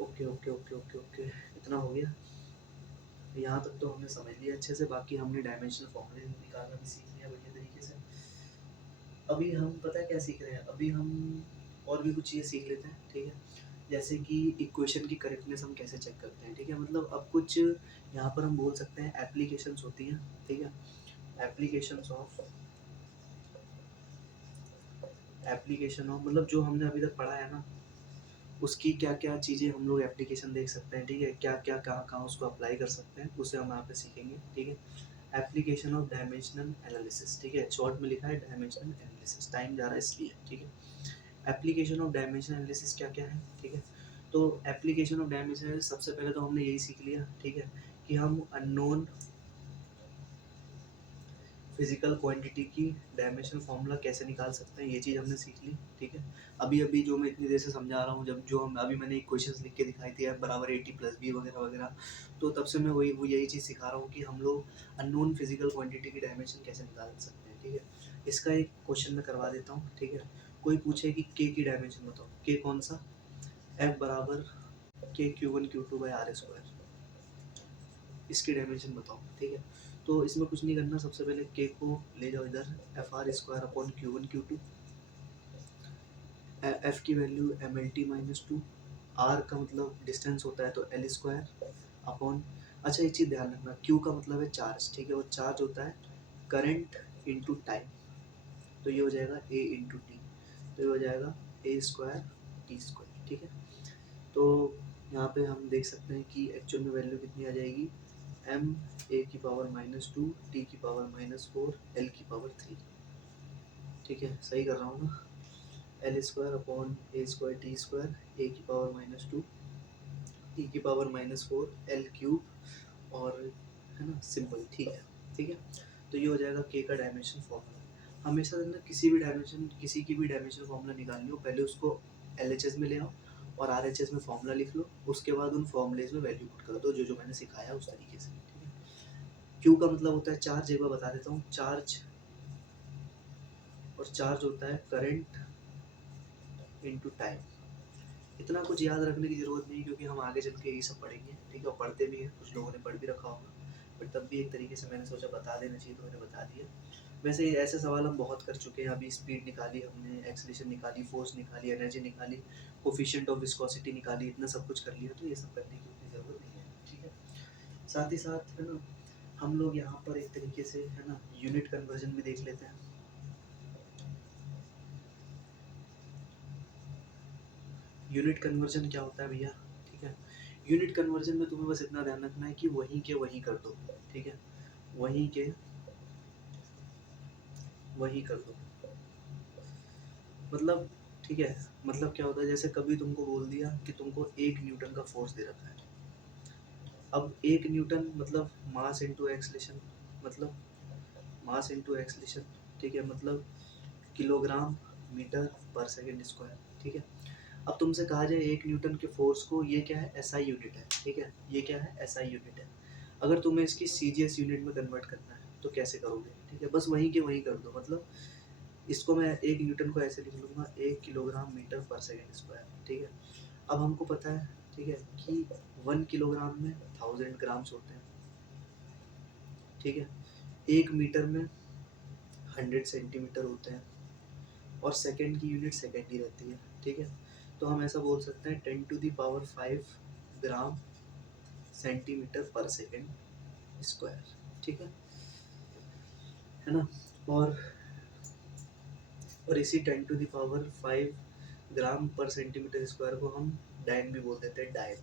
okay okay okay okay okay, इतना हो गया, यहाँ तक तो हमने समझ लिया अच्छे से। बाकी हमने डायमेंशनल फॉर्मूले निकालना भी सीख लिया बढ़िया तरीके से। अभी हम पता है क्या सीख रहे हैं, अभी हम और भी कुछ चीज़ें सीख लेते हैं। ठीक है, जैसे कि इक्वेशन की करेक्टनेस हम कैसे चेक करते हैं। ठीक है, मतलब अब कुछ यहाँ पर हम बोल सकते हैं एप्लीकेशंस होती हैं। ठीक है, एप्लीकेशंस ऑफ, एप्लीकेशन ऑफ मतलब जो हमने अभी तक पढ़ा है ना उसकी क्या क्या चीज़ें हम लोग एप्लीकेशन देख सकते हैं। ठीक है, क्या क्या कहाँ कहाँ उसको अप्लाई कर सकते हैं, उसे हम यहाँ पे सीखेंगे। ठीक है, एप्लीकेशन ऑफ डायमेंशनल एनालिसिस। ठीक है, शॉर्ट में लिखा है डायमेंशनल एनालिसिस, टाइम जा रहा है इसलिए। ठीक है, एप्लीकेशन ऑफ डायमेंशन एनालिसिस क्या क्या है। ठीक है, तो एप्लीकेशन ऑफ डायमेंशन एनालिसिस सबसे पहले तो हमने यही सीख लिया। ठीक है, कि हम अननोन फिजिकल क्वांटिटी की डायमेंशन फार्मूला कैसे निकाल सकते हैं, ये चीज़ हमने सीख ली। ठीक है, अभी अभी जो मैं इतनी देर से समझा रहा हूँ, जब जो हम अभी मैंने एक क्वेश्चन लिख के दिखाई थी F बराबर 80 + B वगैरह वगैरह, तो तब से मैं वही वो यही चीज़ सिखा रहा हूँ कि हम लोग अननोन फिजिकल क्वांटिटी की डायमेंशन कैसे निकाल सकते हैं। ठीक है, इसका एक क्वेश्चन मैं करवा देता हूँ। ठीक है, कोई पूछे कि के की डायमेंशन बताओ, के कौन सा, F बराबर के Q1 Q2 by R square, इसकी डायमेंशन बताओ। ठीक है, तो इसमें कुछ नहीं करना, सबसे पहले के को ले जाओ इधर, F R square upon Q1 Q2, F की value M L T -2, R का मतलब डिस्टेंस होता है तो एल स्क्वायर अपॉन, अच्छा एक चीज़ ध्यान रखना, क्यू का मतलब है चार्ज। ठीक है, और चार्ज होता है करंट इंटू टाइम, तो ये हो जाएगा ए इंटू टी, तो ये हो जाएगा ए स्क्वायर टी स्क्वायर। ठीक है, तो यहाँ पे हम देख सकते हैं कि एक्चुअल में वैल्यू कितनी आ जाएगी, एम ए की पावर -2 टी की पावर -4 एल की पावर 3। ठीक है, सही कर रहा हूँ ना, एल स्क्वायर अपॉन ए स्क्वायर टी स्क्वायर, ए की पावर -2 टी की पावर -4 एल क्यूब, और है ना, सिंपल। ठीक है, ठीक है, तो ये हो जाएगा के का डायमेंशन फॉर्मूला। हमेशा ना किसी भी डायमेंशन, किसी की भी डायमेंशन फॉर्मूला निकालनी हो, पहले उसको एल एच एस में ले आओ और आर एच एस में फॉर्मूला लिख लो, उसके बाद उन फॉर्मूलेज में वैल्यू पुट कर दो जो जो मैंने सिखाया उस तरीके से। ठीक है, क्यू का मतलब होता है चार्ज, एक बार बता देता हूँ, चार्ज, और चार्ज होता है करंट इनटू टाइम। इतना कुछ याद रखने की ज़रूरत नहीं क्योंकि हम आगे चल के यही सब पढ़ेंगे। ठीक है, और पढ़ते भी हैं, कुछ लोगों ने पढ़ भी रखा होगा, बट तब भी एक तरीके से मैंने सोचा बता देना चाहिए तो मैंने बता दिया। वैसे ऐसे सवाल हम बहुत कर चुके हैं, अभी स्पीड निकाली हमने, एक्सेलरेशन निकाली, फोर्स निकाली, एनर्जी निकाली, कोफिशिएंट ऑफ विस्कोसिटी निकाली, इतना सब कुछ कर लिया, तो ये सब करने की उतनी ज़रूरत नहीं है। ठीक है, साथ ही साथ है ना हम लोग यहाँ पर एक तरीके से है ना यूनिट कन्वर्जन भी देख लेते हैं। यूनिट कन्वर्जन क्या होता है भैया। ठीक है, यूनिट कन्वर्जन में तुम्हें बस इतना ध्यान रखना है कि वहीं के वहीं कर दो। ठीक है, वहीं के वहीं कर दो, मतलब ठीक है, मतलब क्या होता है, जैसे कभी तुमको बोल दिया कि तुमको 1 न्यूटन का फोर्स दे रखा है, अब 1 न्यूटन मतलब मास इंटू एक्सलेशन, मतलब मास इंटू एक्सलेशन। ठीक है, मतलब किलोग्राम मीटर पर सेकेंड स्क्वायर, ठीक है। अब तुमसे कहा जाए 1 न्यूटन के फोर्स को, ये क्या है, एसआई यूनिट है, ठीक है, ये क्या है, एसआई यूनिट है। अगर तुम्हें इसकी सीजीएस यूनिट में कन्वर्ट करना है तो कैसे करोगे, ठीक है, बस वहीं के वहीं कर दो। मतलब इसको मैं 1 न्यूटन को ऐसे लिख लूँगा, 1 किलोग्राम मीटर पर सेकेंड स्क्वायर, ठीक है। अब हमको पता है, ठीक है, कि 1 किलोग्राम में 1000 ग्राम्स होते हैं, ठीक है। 1 मीटर में 100 सेंटीमीटर होते हैं, और सेकेंड की यूनिट सेकेंड ही रहती है, ठीक है। तो हम ऐसा बोल सकते हैं 10⁵ ग्राम सेंटीमीटर पर सेकेंड स्क्वायर, ठीक है ना। और इसी 10⁵ ग्राम पर सेंटीमीटर स्क्वायर को हम डाइन भी बोल देते हैं, डाइन,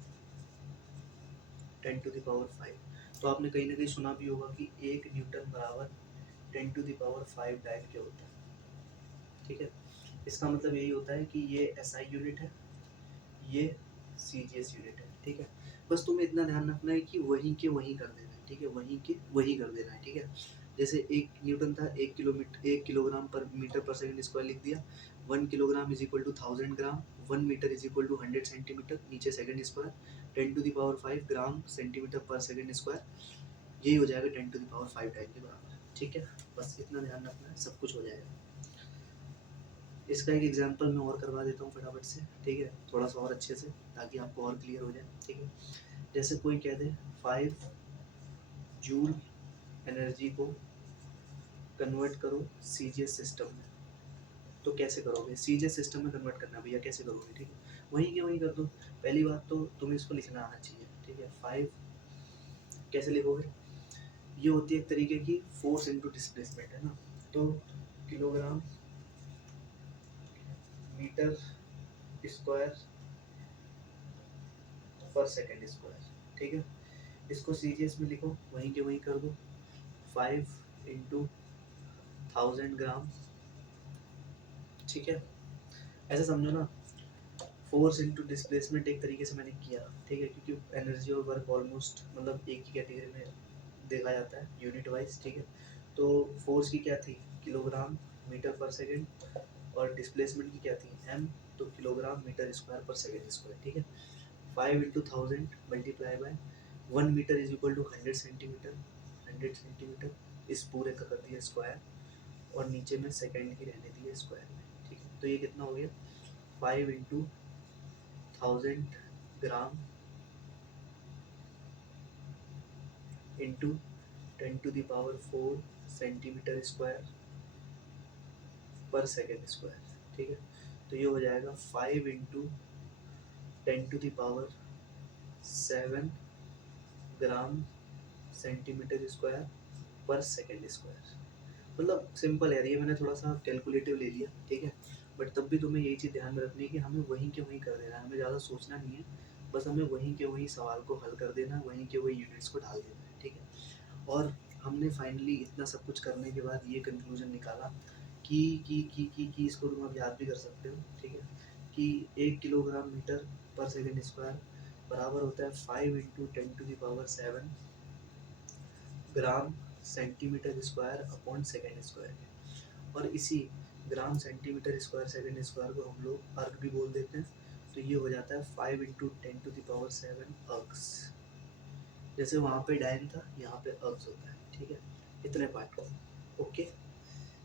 10⁵। तो आपने कहीं ना कहीं सुना भी होगा कि 1 न्यूटन बराबर 10⁵ डाइन क्या होता है, ठीक है। इसका मतलब यही होता है कि ये एसआई यूनिट है, ये सीजीएस यूनिट है, ठीक है। बस तुम्हें इतना ध्यान रखना है कि वहीं के वहीं कर देना है, ठीक है, वहीं के वहीं कर देना है, ठीक है। जैसे 1 न्यूटन था, 1 किलोग्राम पर मीटर पर सेकंड स्क्वायर लिख दिया। 1 kilogram is equal to 1000 gram, 1 metre is equal to 100 centimetre, नीचे सेकंड स्क्वायर, 10⁵ ग्राम सेंटीमीटर पर सेकंड स्क्वायर, यही हो जाएगा 10⁵ टाइम के बराबर, ठीक है। बस इतना ध्यान रखना है, सब कुछ हो जाएगा। इसका एक एग्जांपल मैं और करवा देता हूँ फटाफट से, ठीक है, थोड़ा सा और अच्छे से, ताकि आपको और क्लियर हो जाए, ठीक है। जैसे कोई कह दे 5 जूल एनर्जी को कन्वर्ट करो सीजीएस सिस्टम में, तो कैसे करोगे, सीजीएस सिस्टम में कन्वर्ट करना भैया, कैसे करोगे, ठीक है, वहीं के वहीं कर दो। पहली बात तो तुम्हें इसको लिखना आना चाहिए, ठीक है। 5 कैसे लिखोगे, ये होती है एक तरीके की फोर्स इनटू डिस्प्लेसमेंट, है ना। तो किलोग्राम मीटर स्क्वायर पर सेकेंड स्क्वायर, ठीक है। इसको सीजीएस में लिखो, वहीं के वहीं कर दो, 5 × 1000 ग्राम, ठीक है। ऐसे समझो ना, फोर्स इनटू डिस्प्लेसमेंट एक तरीके से मैंने किया, ठीक है, क्योंकि एनर्जी और वर्क ऑलमोस्ट मतलब एक ही कैटेगरी में देखा जाता है यूनिट वाइज, ठीक है। तो फोर्स की क्या थी, किलोग्राम मीटर पर सेकेंड, और डिस्प्लेसमेंट की क्या थी, एम, तो किलोग्राम मीटर स्क्वायर पर सेकेंड स्क्वायर, ठीक है। 5 × 1000 multiply by 1 metre is equal to 100 centimetre, 100 centimetre, इस पूरे का कर दिया स्क्वायर, और नीचे में सेकेंड की रहने दी है स्क्वायर में, ठीक है। तो ये कितना हो गया, 5 × 1000 ग्राम इंटू 10⁴ सेंटीमीटर स्क्वायर पर सेकेंड स्क्वायर, ठीक है। तो ये हो जाएगा 5 × 10⁻7 ग्राम सेंटीमीटर स्क्वायर पर सेकेंड स्क्वायर। मतलब सिंपल है ये, मैंने थोड़ा सा कैलकुलेटिव ले लिया, ठीक है। बट तब भी तुम्हें यही चीज़ ध्यान में रखनी है कि हमें वहीं के वहीं कर देना है, हमें ज़्यादा सोचना नहीं है, बस हमें वहीं के वहीं सवाल को हल कर देना है, वहीं के वहीं यूनिट्स को डाल देना है, ठीक है। और हमने फाइनली इतना सब कुछ करने के बाद ये कंक्लूजन निकाला कि इसको तुम आप याद भी कर सकते हो, ठीक है, कि 1 किलोग्राम मीटर पर सेकेंड स्क्वायर बराबर होता है 5 × 10⁻7 gram centimetre square upon second square के। और इसी gram centimetre square second square को हम लोग अर्ग भी बोल देते हैं, तो ये हो जाता है 5 × 10⁻7 अर्ग्स। जैसे वहाँ पे डाइन था, यहाँ पे अर्ग्स होता है, ठीक है, इतने पार्ट को, ओके।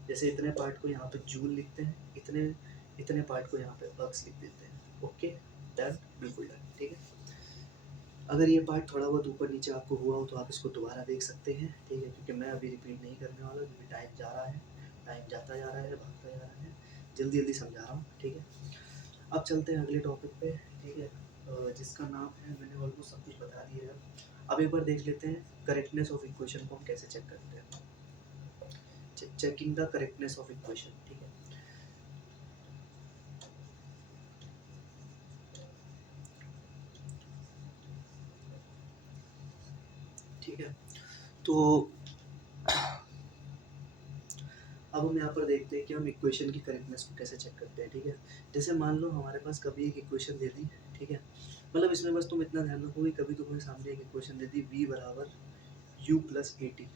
जैसे इतने पार्ट को यहाँ पे जूल लिखते हैं, इतने इतने पार्ट को यहाँ पे अर्ग्स लिख देते हैं, ओके, डन, बिल्कुल डन, ठीक है। अगर ये पार्ट थोड़ा बहुत ऊपर नीचे आपको हुआ हो तो आप इसको दोबारा देख सकते हैं, ठीक है, क्योंकि मैं अभी रिपीट नहीं करने वाला, क्योंकि टाइम जा रहा है, टाइम जाता जा रहा है, भागता जा रहा है, जल्दी जल्दी समझा रहा हूँ, ठीक है। अब चलते हैं अगले टॉपिक पे, ठीक है, जिसका नाम है, मैंने ऑलमोस्ट सब कुछ बता दिया है। अब एक बार देख लेते हैं करेक्टनेस ऑफ इक्वेशन को हम कैसे चेक करते हैं, checking the correctness of equation, ठीक है। ठीक है, तो अब हम यहाँ पर देखते हैं कि हम इक्वेशन की करेक्टनेस को कैसे चेक करते हैं, ठीक है। जैसे मान लो हमारे पास कभी एक इक्वेशन दे दी, ठीक है, मतलब इसमें बस तुम इतना ध्यान रखो कि कभी तुम्हारे सामने एक इक्वेशन दे दी v बराबर u + 80,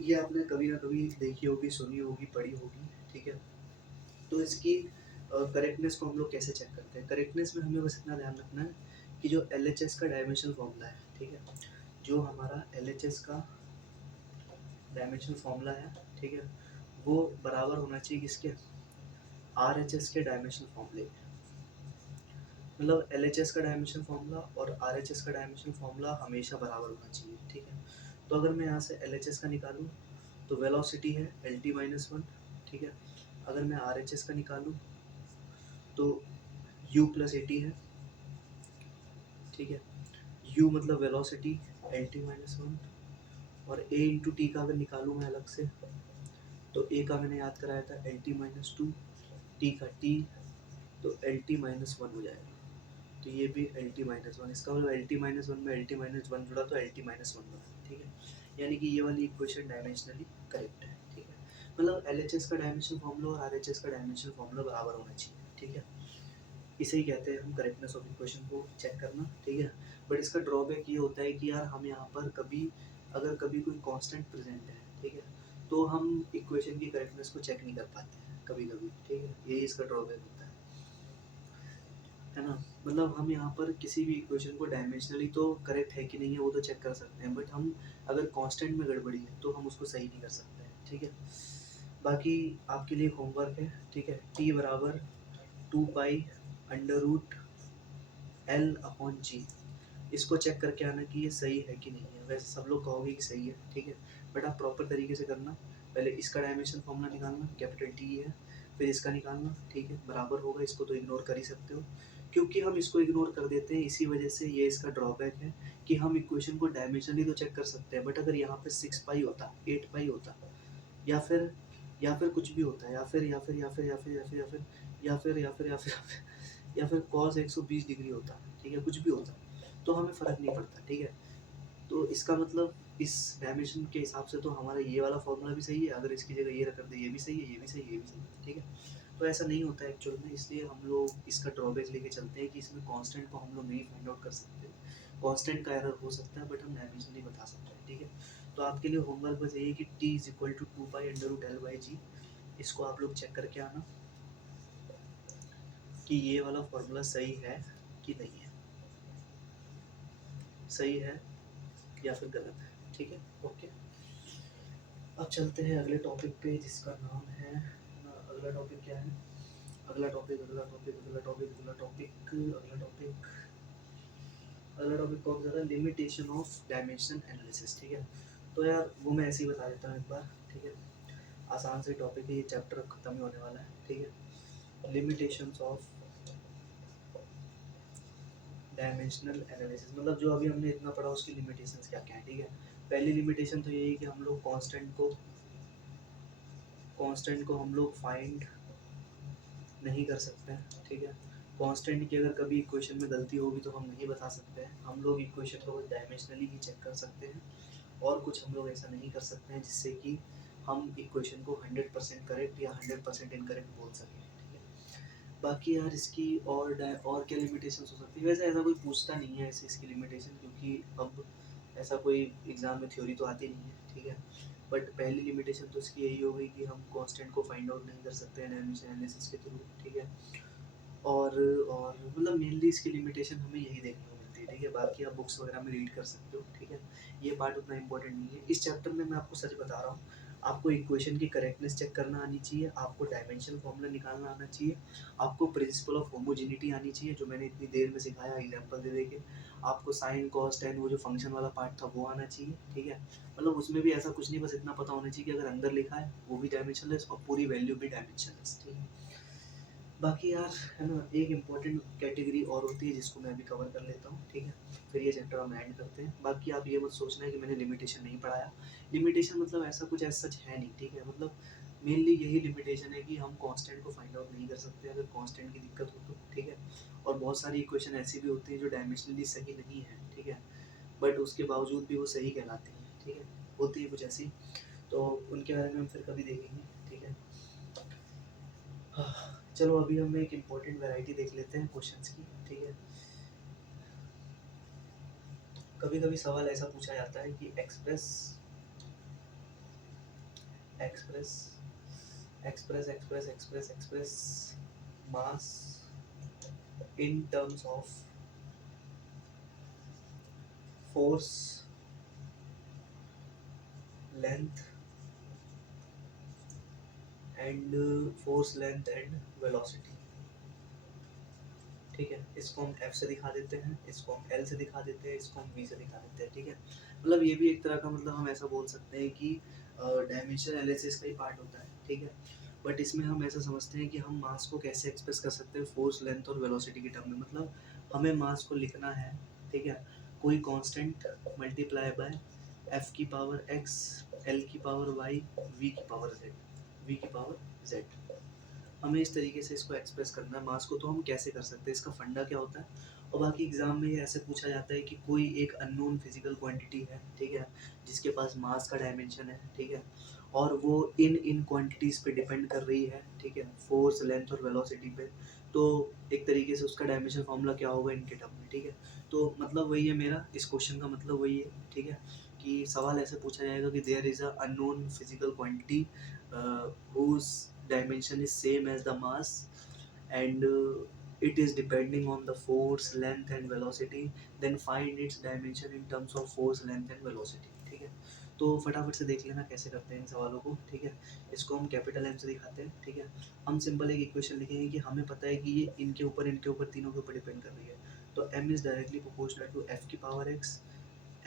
ये आपने कभी ना कभी देखी होगी, सुनी होगी, पढ़ी होगी, ठीक है। तो इसकी करेक्टनेस को हम लोग कैसे चेक करते हैं? करेक्टनेस में हमें बस इतना ध्यान रखना है कि जो एलएचएस का डायमेंशनल फॉर्मूला है, ठीक है, जो हमारा एलएचएस का डायमेंशनल फॉर्मूला है, ठीक है, वो बराबर होना चाहिए किसके? आरएचएस के डायमेंशनल फॉर्मूले के। मतलब एलएचएस का डायमेंशनल फॉर्मूला और आरएचएस का डायमेंशनल फॉर्मूला हमेशा बराबर होना चाहिए, ठीक है। तो अगर मैं यहाँ से एलएचएस का निकालूँ तो वेलोसिटी है एल टी माइनस वन, ठीक है। अगर मैं आरएचएस का निकालूँ तो u प्लस ए टी है, ठीक है। u मतलब velocity L T minus one, और a इंटू टी का अगर निकालूँ मैं अलग से तो a का मैंने याद कराया था L T minus to, T का t, तो एल टी माइनस वन हो जाएगा। तो ये भी एल टी माइनस वन, इसका मतलब एल टी माइनस वन में एल टी माइनस वन जुड़ा तो एल टी माइनस वन बना, ठीक है। यानी कि ये वाली इक्वेशन डायमेंशनली करेक्ट है, ठीक है। मतलब एल एच एस का डायमेंशन फॉर्मूला और आर एच एस का डायमेंशन फॉर्मूला बराबर होना चाहिए, ठीक है। इसे ही कहते हैं हम करेक्टनेस ऑफ इक्वेशन को चेक करना, ठीक है। बट इसका ड्रॉबैक ये होता है कि यार हम यहाँ पर कभी अगर कभी कोई कांस्टेंट प्रेजेंट है, ठीक है, तो हम इक्वेशन की करेक्टनेस को चेक नहीं कर पाते हैं कभी कभी, ठीक है। यही इसका ड्रॉबैक होता है ना। मतलब हम यहाँ पर किसी भी इक्वेशन को डायमेंशनली तो करेक्ट है कि नहीं है वो तो चेक कर सकते हैं, बट हम अगर कांस्टेंट में गड़बड़ी है तो हम उसको सही नहीं कर सकते हैं, ठीक है। बाकी आपके लिए होमवर्क है, ठीक है। टी बराबर two pi under root L upon G, इसको चेक करके आना कि ये सही है कि नहीं है। वैसे सब लोग कहोगे कि सही है, ठीक है, बट आप प्रॉपर तरीके से करना। पहले इसका डायमेंशन फॉर्मूला निकालना, कैपिटल टी है, फिर इसका निकालना, ठीक है, बराबर होगा। इसको तो इग्नोर कर ही सकते हो, क्योंकि हम इसको इग्नोर कर देते हैं इसी वजह से ये इसका ड्रॉबैक है कि हम इक्वेशन को डायमेंशनली तो चेक कर सकते हैं, बट अगर यहाँ पे 6 पाई होता, 8 पाई होता, या फिर कुछ भी होता है, या फिर कॉस 120 डिग्री होता, ठीक है, कुछ भी होता, तो हमें फ़र्क नहीं पड़ता, ठीक है। तो इसका मतलब इस डायमेंशन के हिसाब से तो हमारा ये वाला फॉर्मूला भी सही है, अगर इसकी जगह ये रख दे ये भी सही है, ये भी सही है, ये भी सही है, ठीक है। तो ऐसा नहीं होता है एक्चुअल में, इसलिए हम लोग इसका ड्रॉबैक लेके चलते हैं कि इसमें कांस्टेंट को हम लोग नहीं फाइंड आउट कर सकते। कांस्टेंट का एरर हो सकता है बट हम डायमेंशनली बता सकते हैं, ठीक है। तो आपके लिए होमवर्क बस यही है कि T is equal to two pi under root L by G, इसको आप लोग चेक करके आना कि ये वाला फॉर्मूला सही है कि नहीं है, सही है या फिर गलत है, ठीक है। ओके, अब चलते हैं अगले टॉपिक पे जिसका नाम है अगला टॉपिक क्या है? अगला टॉपिक कौन सा था? लिमिटेशन ऑफ डायमेंशन एनालिसिस, ठीक है। तो यार वो मैं ऐसे ही बता देता हूँ एक बार, ठीक है। आसान से टॉपिक है, ये चैप्टर खत्म ही होने वाला है, ठीक है। लिमिटेशंस ऑफ डायमेंशनल एनालिसिस, मतलब जो अभी हमने इतना पढ़ा उसकी लिमिटेशंस क्या क्या है, ठीक है। पहली लिमिटेशन तो यही है कि हम लोग कांस्टेंट को हम लोग फाइंड नहीं कर सकते हैं, ठीक है। कांस्टेंट की अगर कभी इक्वेशन में गलती होगी तो हम नहीं बता सकते हैं। हम लोग इक्वेशन को बस डायमेंशनली ही चेक कर सकते हैं, और कुछ हम लोग ऐसा नहीं कर सकते हैं जिससे कि हम इक्वेशन को 100% करेक्ट या 100% इनकरेक्ट बोल सकें, ठीक है। बाकी यार इसकी और क्या लिमिटेशंस हो सकती है? वैसे ऐसा कोई पूछता नहीं है ऐसे इसकी लिमिटेशन, क्योंकि अब ऐसा कोई एग्ज़ाम में थ्योरी तो आती नहीं है, ठीक है। बट पहली लिमिटेशन तो इसकी यही हो गई कि हम कांस्टेंट को फाइंड आउट नहीं कर सकते हैं डायमेंशन एनालिसिस के थ्रू, ठीक है। और मतलब मेनली इसकी लिमिटेशन हमें यही देखने को मिलती है, ठीक है। बाकी आप बुक्स वगैरह में रीड कर सकते हो, ठीक है। ये पार्ट उतना इंपॉर्टेंट नहीं है इस चैप्टर में। मैं आपको सच बता रहा हूँ, आपको इक्वेशन की करेक्टनेस चेक करना आनी चाहिए, आपको डायमेंशन फॉर्मूला निकालना आना चाहिए, आपको प्रिंसिपल ऑफ होमोजेनिटी आनी चाहिए जो मैंने इतनी देर में सिखाया एग्जांपल दे देके, आपको साइन कॉस टेन वो जो फंक्शन वाला पार्ट था वो आना चाहिए, ठीक है। मतलब उसमें भी ऐसा कुछ नहीं, बस इतना पता होना चाहिए कि अगर अंदर लिखा है वो भी डायमेंशनलेस और पूरी वैल्यू भी डायमेंशनलेस, ठीक है। बाकी यार है ना, एक इम्पॉर्टेंट कैटेगरी और होती है जिसको मैं अभी कवर कर लेता हूँ, ठीक है। फिर ये चैप्टर हम एंड करते हैं। बाकी आप ये मत सोचना है कि मैंने लिमिटेशन नहीं पढ़ाया। लिमिटेशन मतलब ऐसा कुछ ऐसा सच है नहीं, ठीक है। मतलब मेनली यही लिमिटेशन है कि हम कांस्टेंट को फाइंड आउट नहीं कर सकते अगर कांस्टेंट की दिक्कत हो तो, ठीक है। और बहुत सारी इक्वेशन ऐसी भी होती है जो डायमेंशनली सही नहीं है, ठीक है, बट उसके बावजूद भी वो सही कहलाती हैं, ठीक है। होती है कुछ ऐसी, तो उनके बारे में हम फिर कभी देखेंगे, ठीक है। चलो अभी हम एक इम्पोर्टेंट वैरायटी देख लेते हैं क्वेश्चंस की, ठीक है। कभी कभी सवाल ऐसा पूछा जाता है कि express express express express express express mass in terms of force length and force length and velocity. ठीक है, इसको हम F से दिखा देते हैं, इसको हम L से दिखा देते हैं, इसको हम V से दिखा देते हैं। ठीक है, मतलब ये भी एक तरह का मतलब हम ऐसा बोल सकते हैं कि डायमेंशन एनालिसिस का ही पार्ट होता है। ठीक है, बट इसमें हम ऐसा समझते हैं कि हम मास को कैसे एक्सप्रेस कर सकते हैं फोर्स लेंथ और वेलोसिटी के टर्म में। मतलब हमें मास को लिखना है, ठीक है, कोई कांस्टेंट मल्टीप्लाई बाय F की पावर x, L की पावर y, V की पावर z, V की पावर z। हमें इस तरीके से इसको एक्सप्रेस करना है। मास को तो हम कैसे कर सकते हैं, इसका फंडा क्या होता है। और बाकी एग्जाम में ये ऐसे पूछा जाता है कि कोई एक अननोन फिजिकल क्वांटिटी है, ठीक है, जिसके पास मास का डायमेंशन है, ठीक है, और वो इन क्वांटिटीज़ पे डिपेंड कर रही है, ठीक है, फोर्स लेंथ और वेलोसिटी पे। तो एक तरीके से उसका डायमेंशन फार्मूला क्या होगा इनके टर्म में। ठीक है, तो मतलब वही है मेरा इस क्वेश्चन का मतलब वही है। ठीक है, कि सवाल ऐसे पूछा जाएगा कि there is a unknown physical quantity whose dimension is same as the mass and it is depending on the force length and velocity, then find its dimension in terms of force length and velocity। ठीक है, तो फटाफट से देख लेना कैसे करते हैं इन सवालों को। ठीक है, इसको हम कैपिटल एम से दिखाते हैं। ठीक है, हम सिंपल एक इक्वेशन लिखेंगे कि हमें पता है कि ये इनके ऊपर तीनों के ऊपर डिपेंड कर रही है। तो m is directly proportional to f की power x,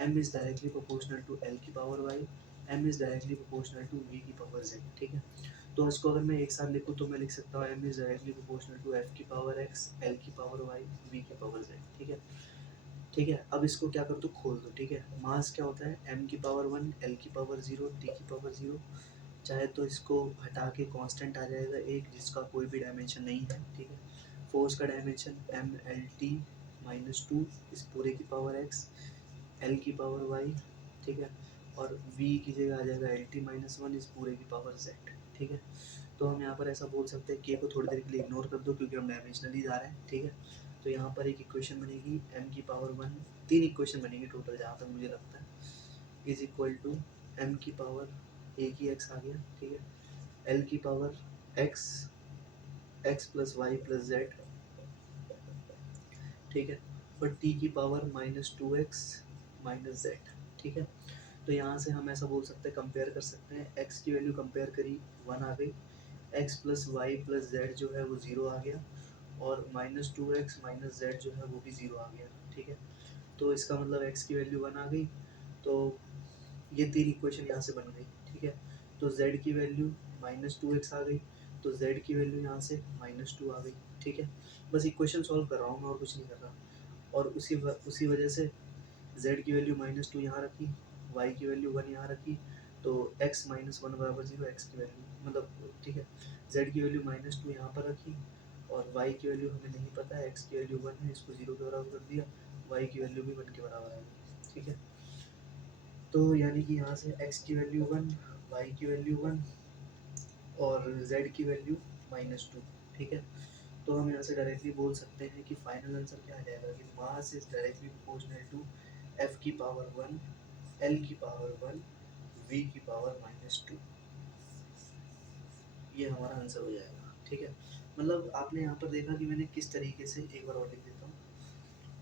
m is directly proportional to L की power y, m is directly proportional to v की पावर z। ठीक है, तो इसको अगर मैं एक साथ लिखूँ तो मैं लिख सकता हूँ m is directly proportional to f की पावर x, L की पावर y, v की पावर z। ठीक है, ठीक है, अब इसको क्या कर दो, खोल दो। ठीक है, मास क्या होता है, m की पावर 1, L की पावर 0, t की पावर 0। चाहे तो इसको हटा के कांस्टेंट आ जाएगा एक जिसका कोई भी डायमेंशन नहीं है। ठीक है, फोर्स का dimension m L t minus 2 इस पूरे की पावर x, L की पावर y। ठीक है, और v की जगह आ जाएगा एल टी माइनस वन इस पूरे की पावर z। ठीक है, तो हम यहाँ पर ऐसा बोल सकते हैं k को थोड़ी देर के लिए इग्नोर कर दो क्योंकि हम डायमेंशनली जा रहे हैं। ठीक है, तो यहाँ पर एक इक्वेशन बनेगी m की पावर 1, तीन इक्वेशन बनेगी टोटल जहाँ तक मुझे लगता है, इज इक्वल टू m की पावर a की x आ गया। ठीक है, L की power x, x plus Y plus Z. ठीक है, और t की power minus 2x minus Z. ठीक है, तो यहाँ से हम ऐसा बोल सकते हैं, कंपेयर कर सकते हैं, x की वैल्यू कंपेयर करी 1 आ गई, x plus Y plus Z जो है वो 0 आ गया, और माइनस 2x माइनस जेड जो है वो भी 0 आ गया। ठीक है, तो इसका मतलब x की वैल्यू 1 आ गई, तो ये तीन इक्वेशन यहाँ से बन गई। ठीक है, तो z की वैल्यू माइनस 2x आ गई, तो z की वैल्यू यहाँ से माइनस 2 आ गई। ठीक है, बस इक्वेशन सॉल्व कर रहा हूँ मैं और कुछ नहीं कर रहा, और उसी वजह से z की वैल्यू माइनस 2 यहाँ रखी, y की वैल्यू 1 यहाँ रखी, तो x माइनस 1 बराबर 0, x की वैल्यू मतलब, ठीक है, z की वैल्यू माइनस 2 यहाँ पर रखी, और y की वैल्यू हमें नहीं पता है, x की वैल्यू 1 है, इसको 0 के बराबर कर दिया, y की वैल्यू भी 1 के बराबर आ गई। ठीक है, तो यानी कि यहाँ से x की वैल्यू 1, y की वैल्यू 1 और z की वैल्यू माइनस 2। ठीक है, तो हम यहाँ से डायरेक्टली बोल सकते हैं कि फाइनल आंसर क्या आ जाएगा कि mass is directly proportional to f की पावर 1, L की पावर 1, v की पावर माइनस 2। ये हमारा आंसर हो जाएगा। ठीक है, मतलब आपने यहाँ पर देखा कि मैंने किस तरीके से, एक बार और लिख देता हूँ,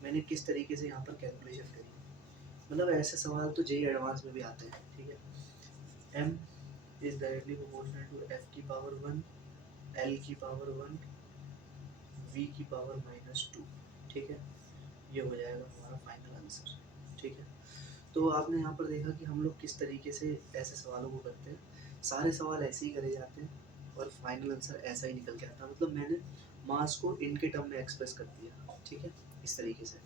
मैंने किस तरीके से यहाँ पर कैलकुलेशन करी। मतलब ऐसे सवाल तो जेई एडवांस में भी आते हैं। ठीक है, m is directly proportional to f की पावर 1, L की पावर 1, v की पावर माइनस 2। ठीक है, ये हो जाएगा हमारा फाइनल आंसर। ठीक है, तो आपने यहाँ पर देखा कि हम लोग किस तरीके से ऐसे सवालों को करते हैं, सारे सवाल ऐसे ही करे जाते हैं और फाइनल आंसर ऐसा ही निकल के आता है। मतलब मैंने मास को इनके टर्म में एक्सप्रेस कर दिया। ठीक है, इस तरीके से।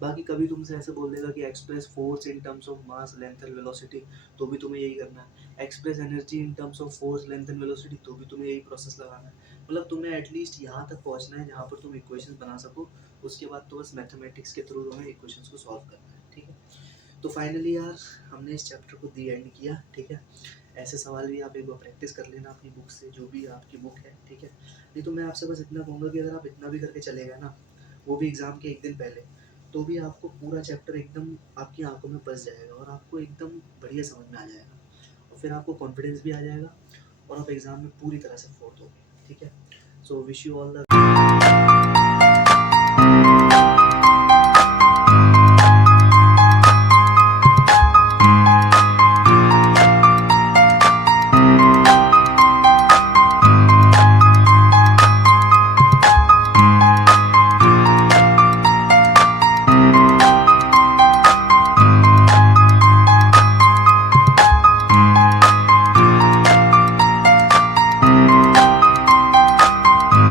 बाकी कभी तुमसे ऐसे बोल देगा कि express force in terms of mass length and velocity, तो भी तुम्हें यही करना है। Express energy in terms of force length and velocity, तो भी तुम्हें यही प्रोसेस लगाना है। मतलब तुम्हें एटलीस्ट यहाँ तक पहुँचना है जहाँ पर तुम इक्वेशन बना सको, उसके बाद तो बस मैथमेटिक्स के थ्रू तुम्हें इक्वेशंस को सॉल्व करना है। ठीक है, तो फाइनली यार हमने इस चैप्टर को दी एंड किया। ठीक है, ऐसे सवाल भी आप एक बार प्रैक्टिस कर लेना अपनी बुक से, जो भी आपकी बुक है। ठीक है, नहीं तो मैं आपसे बस इतना कहूँगा कि अगर आप इतना भी करके चले गए ना, वो भी एग्ज़ाम के एक दिन पहले, तो भी आपको पूरा चैप्टर एकदम आपकी आंखों में बस जाएगा और आपको एकदम बढ़िया समझ में आ जाएगा। और फिर आपको कॉन्फिडेंस भी आ जाएगा और आप एग्ज़ाम में पूरी तरह से फोड़ दोगे। ठीक है, so wish you all the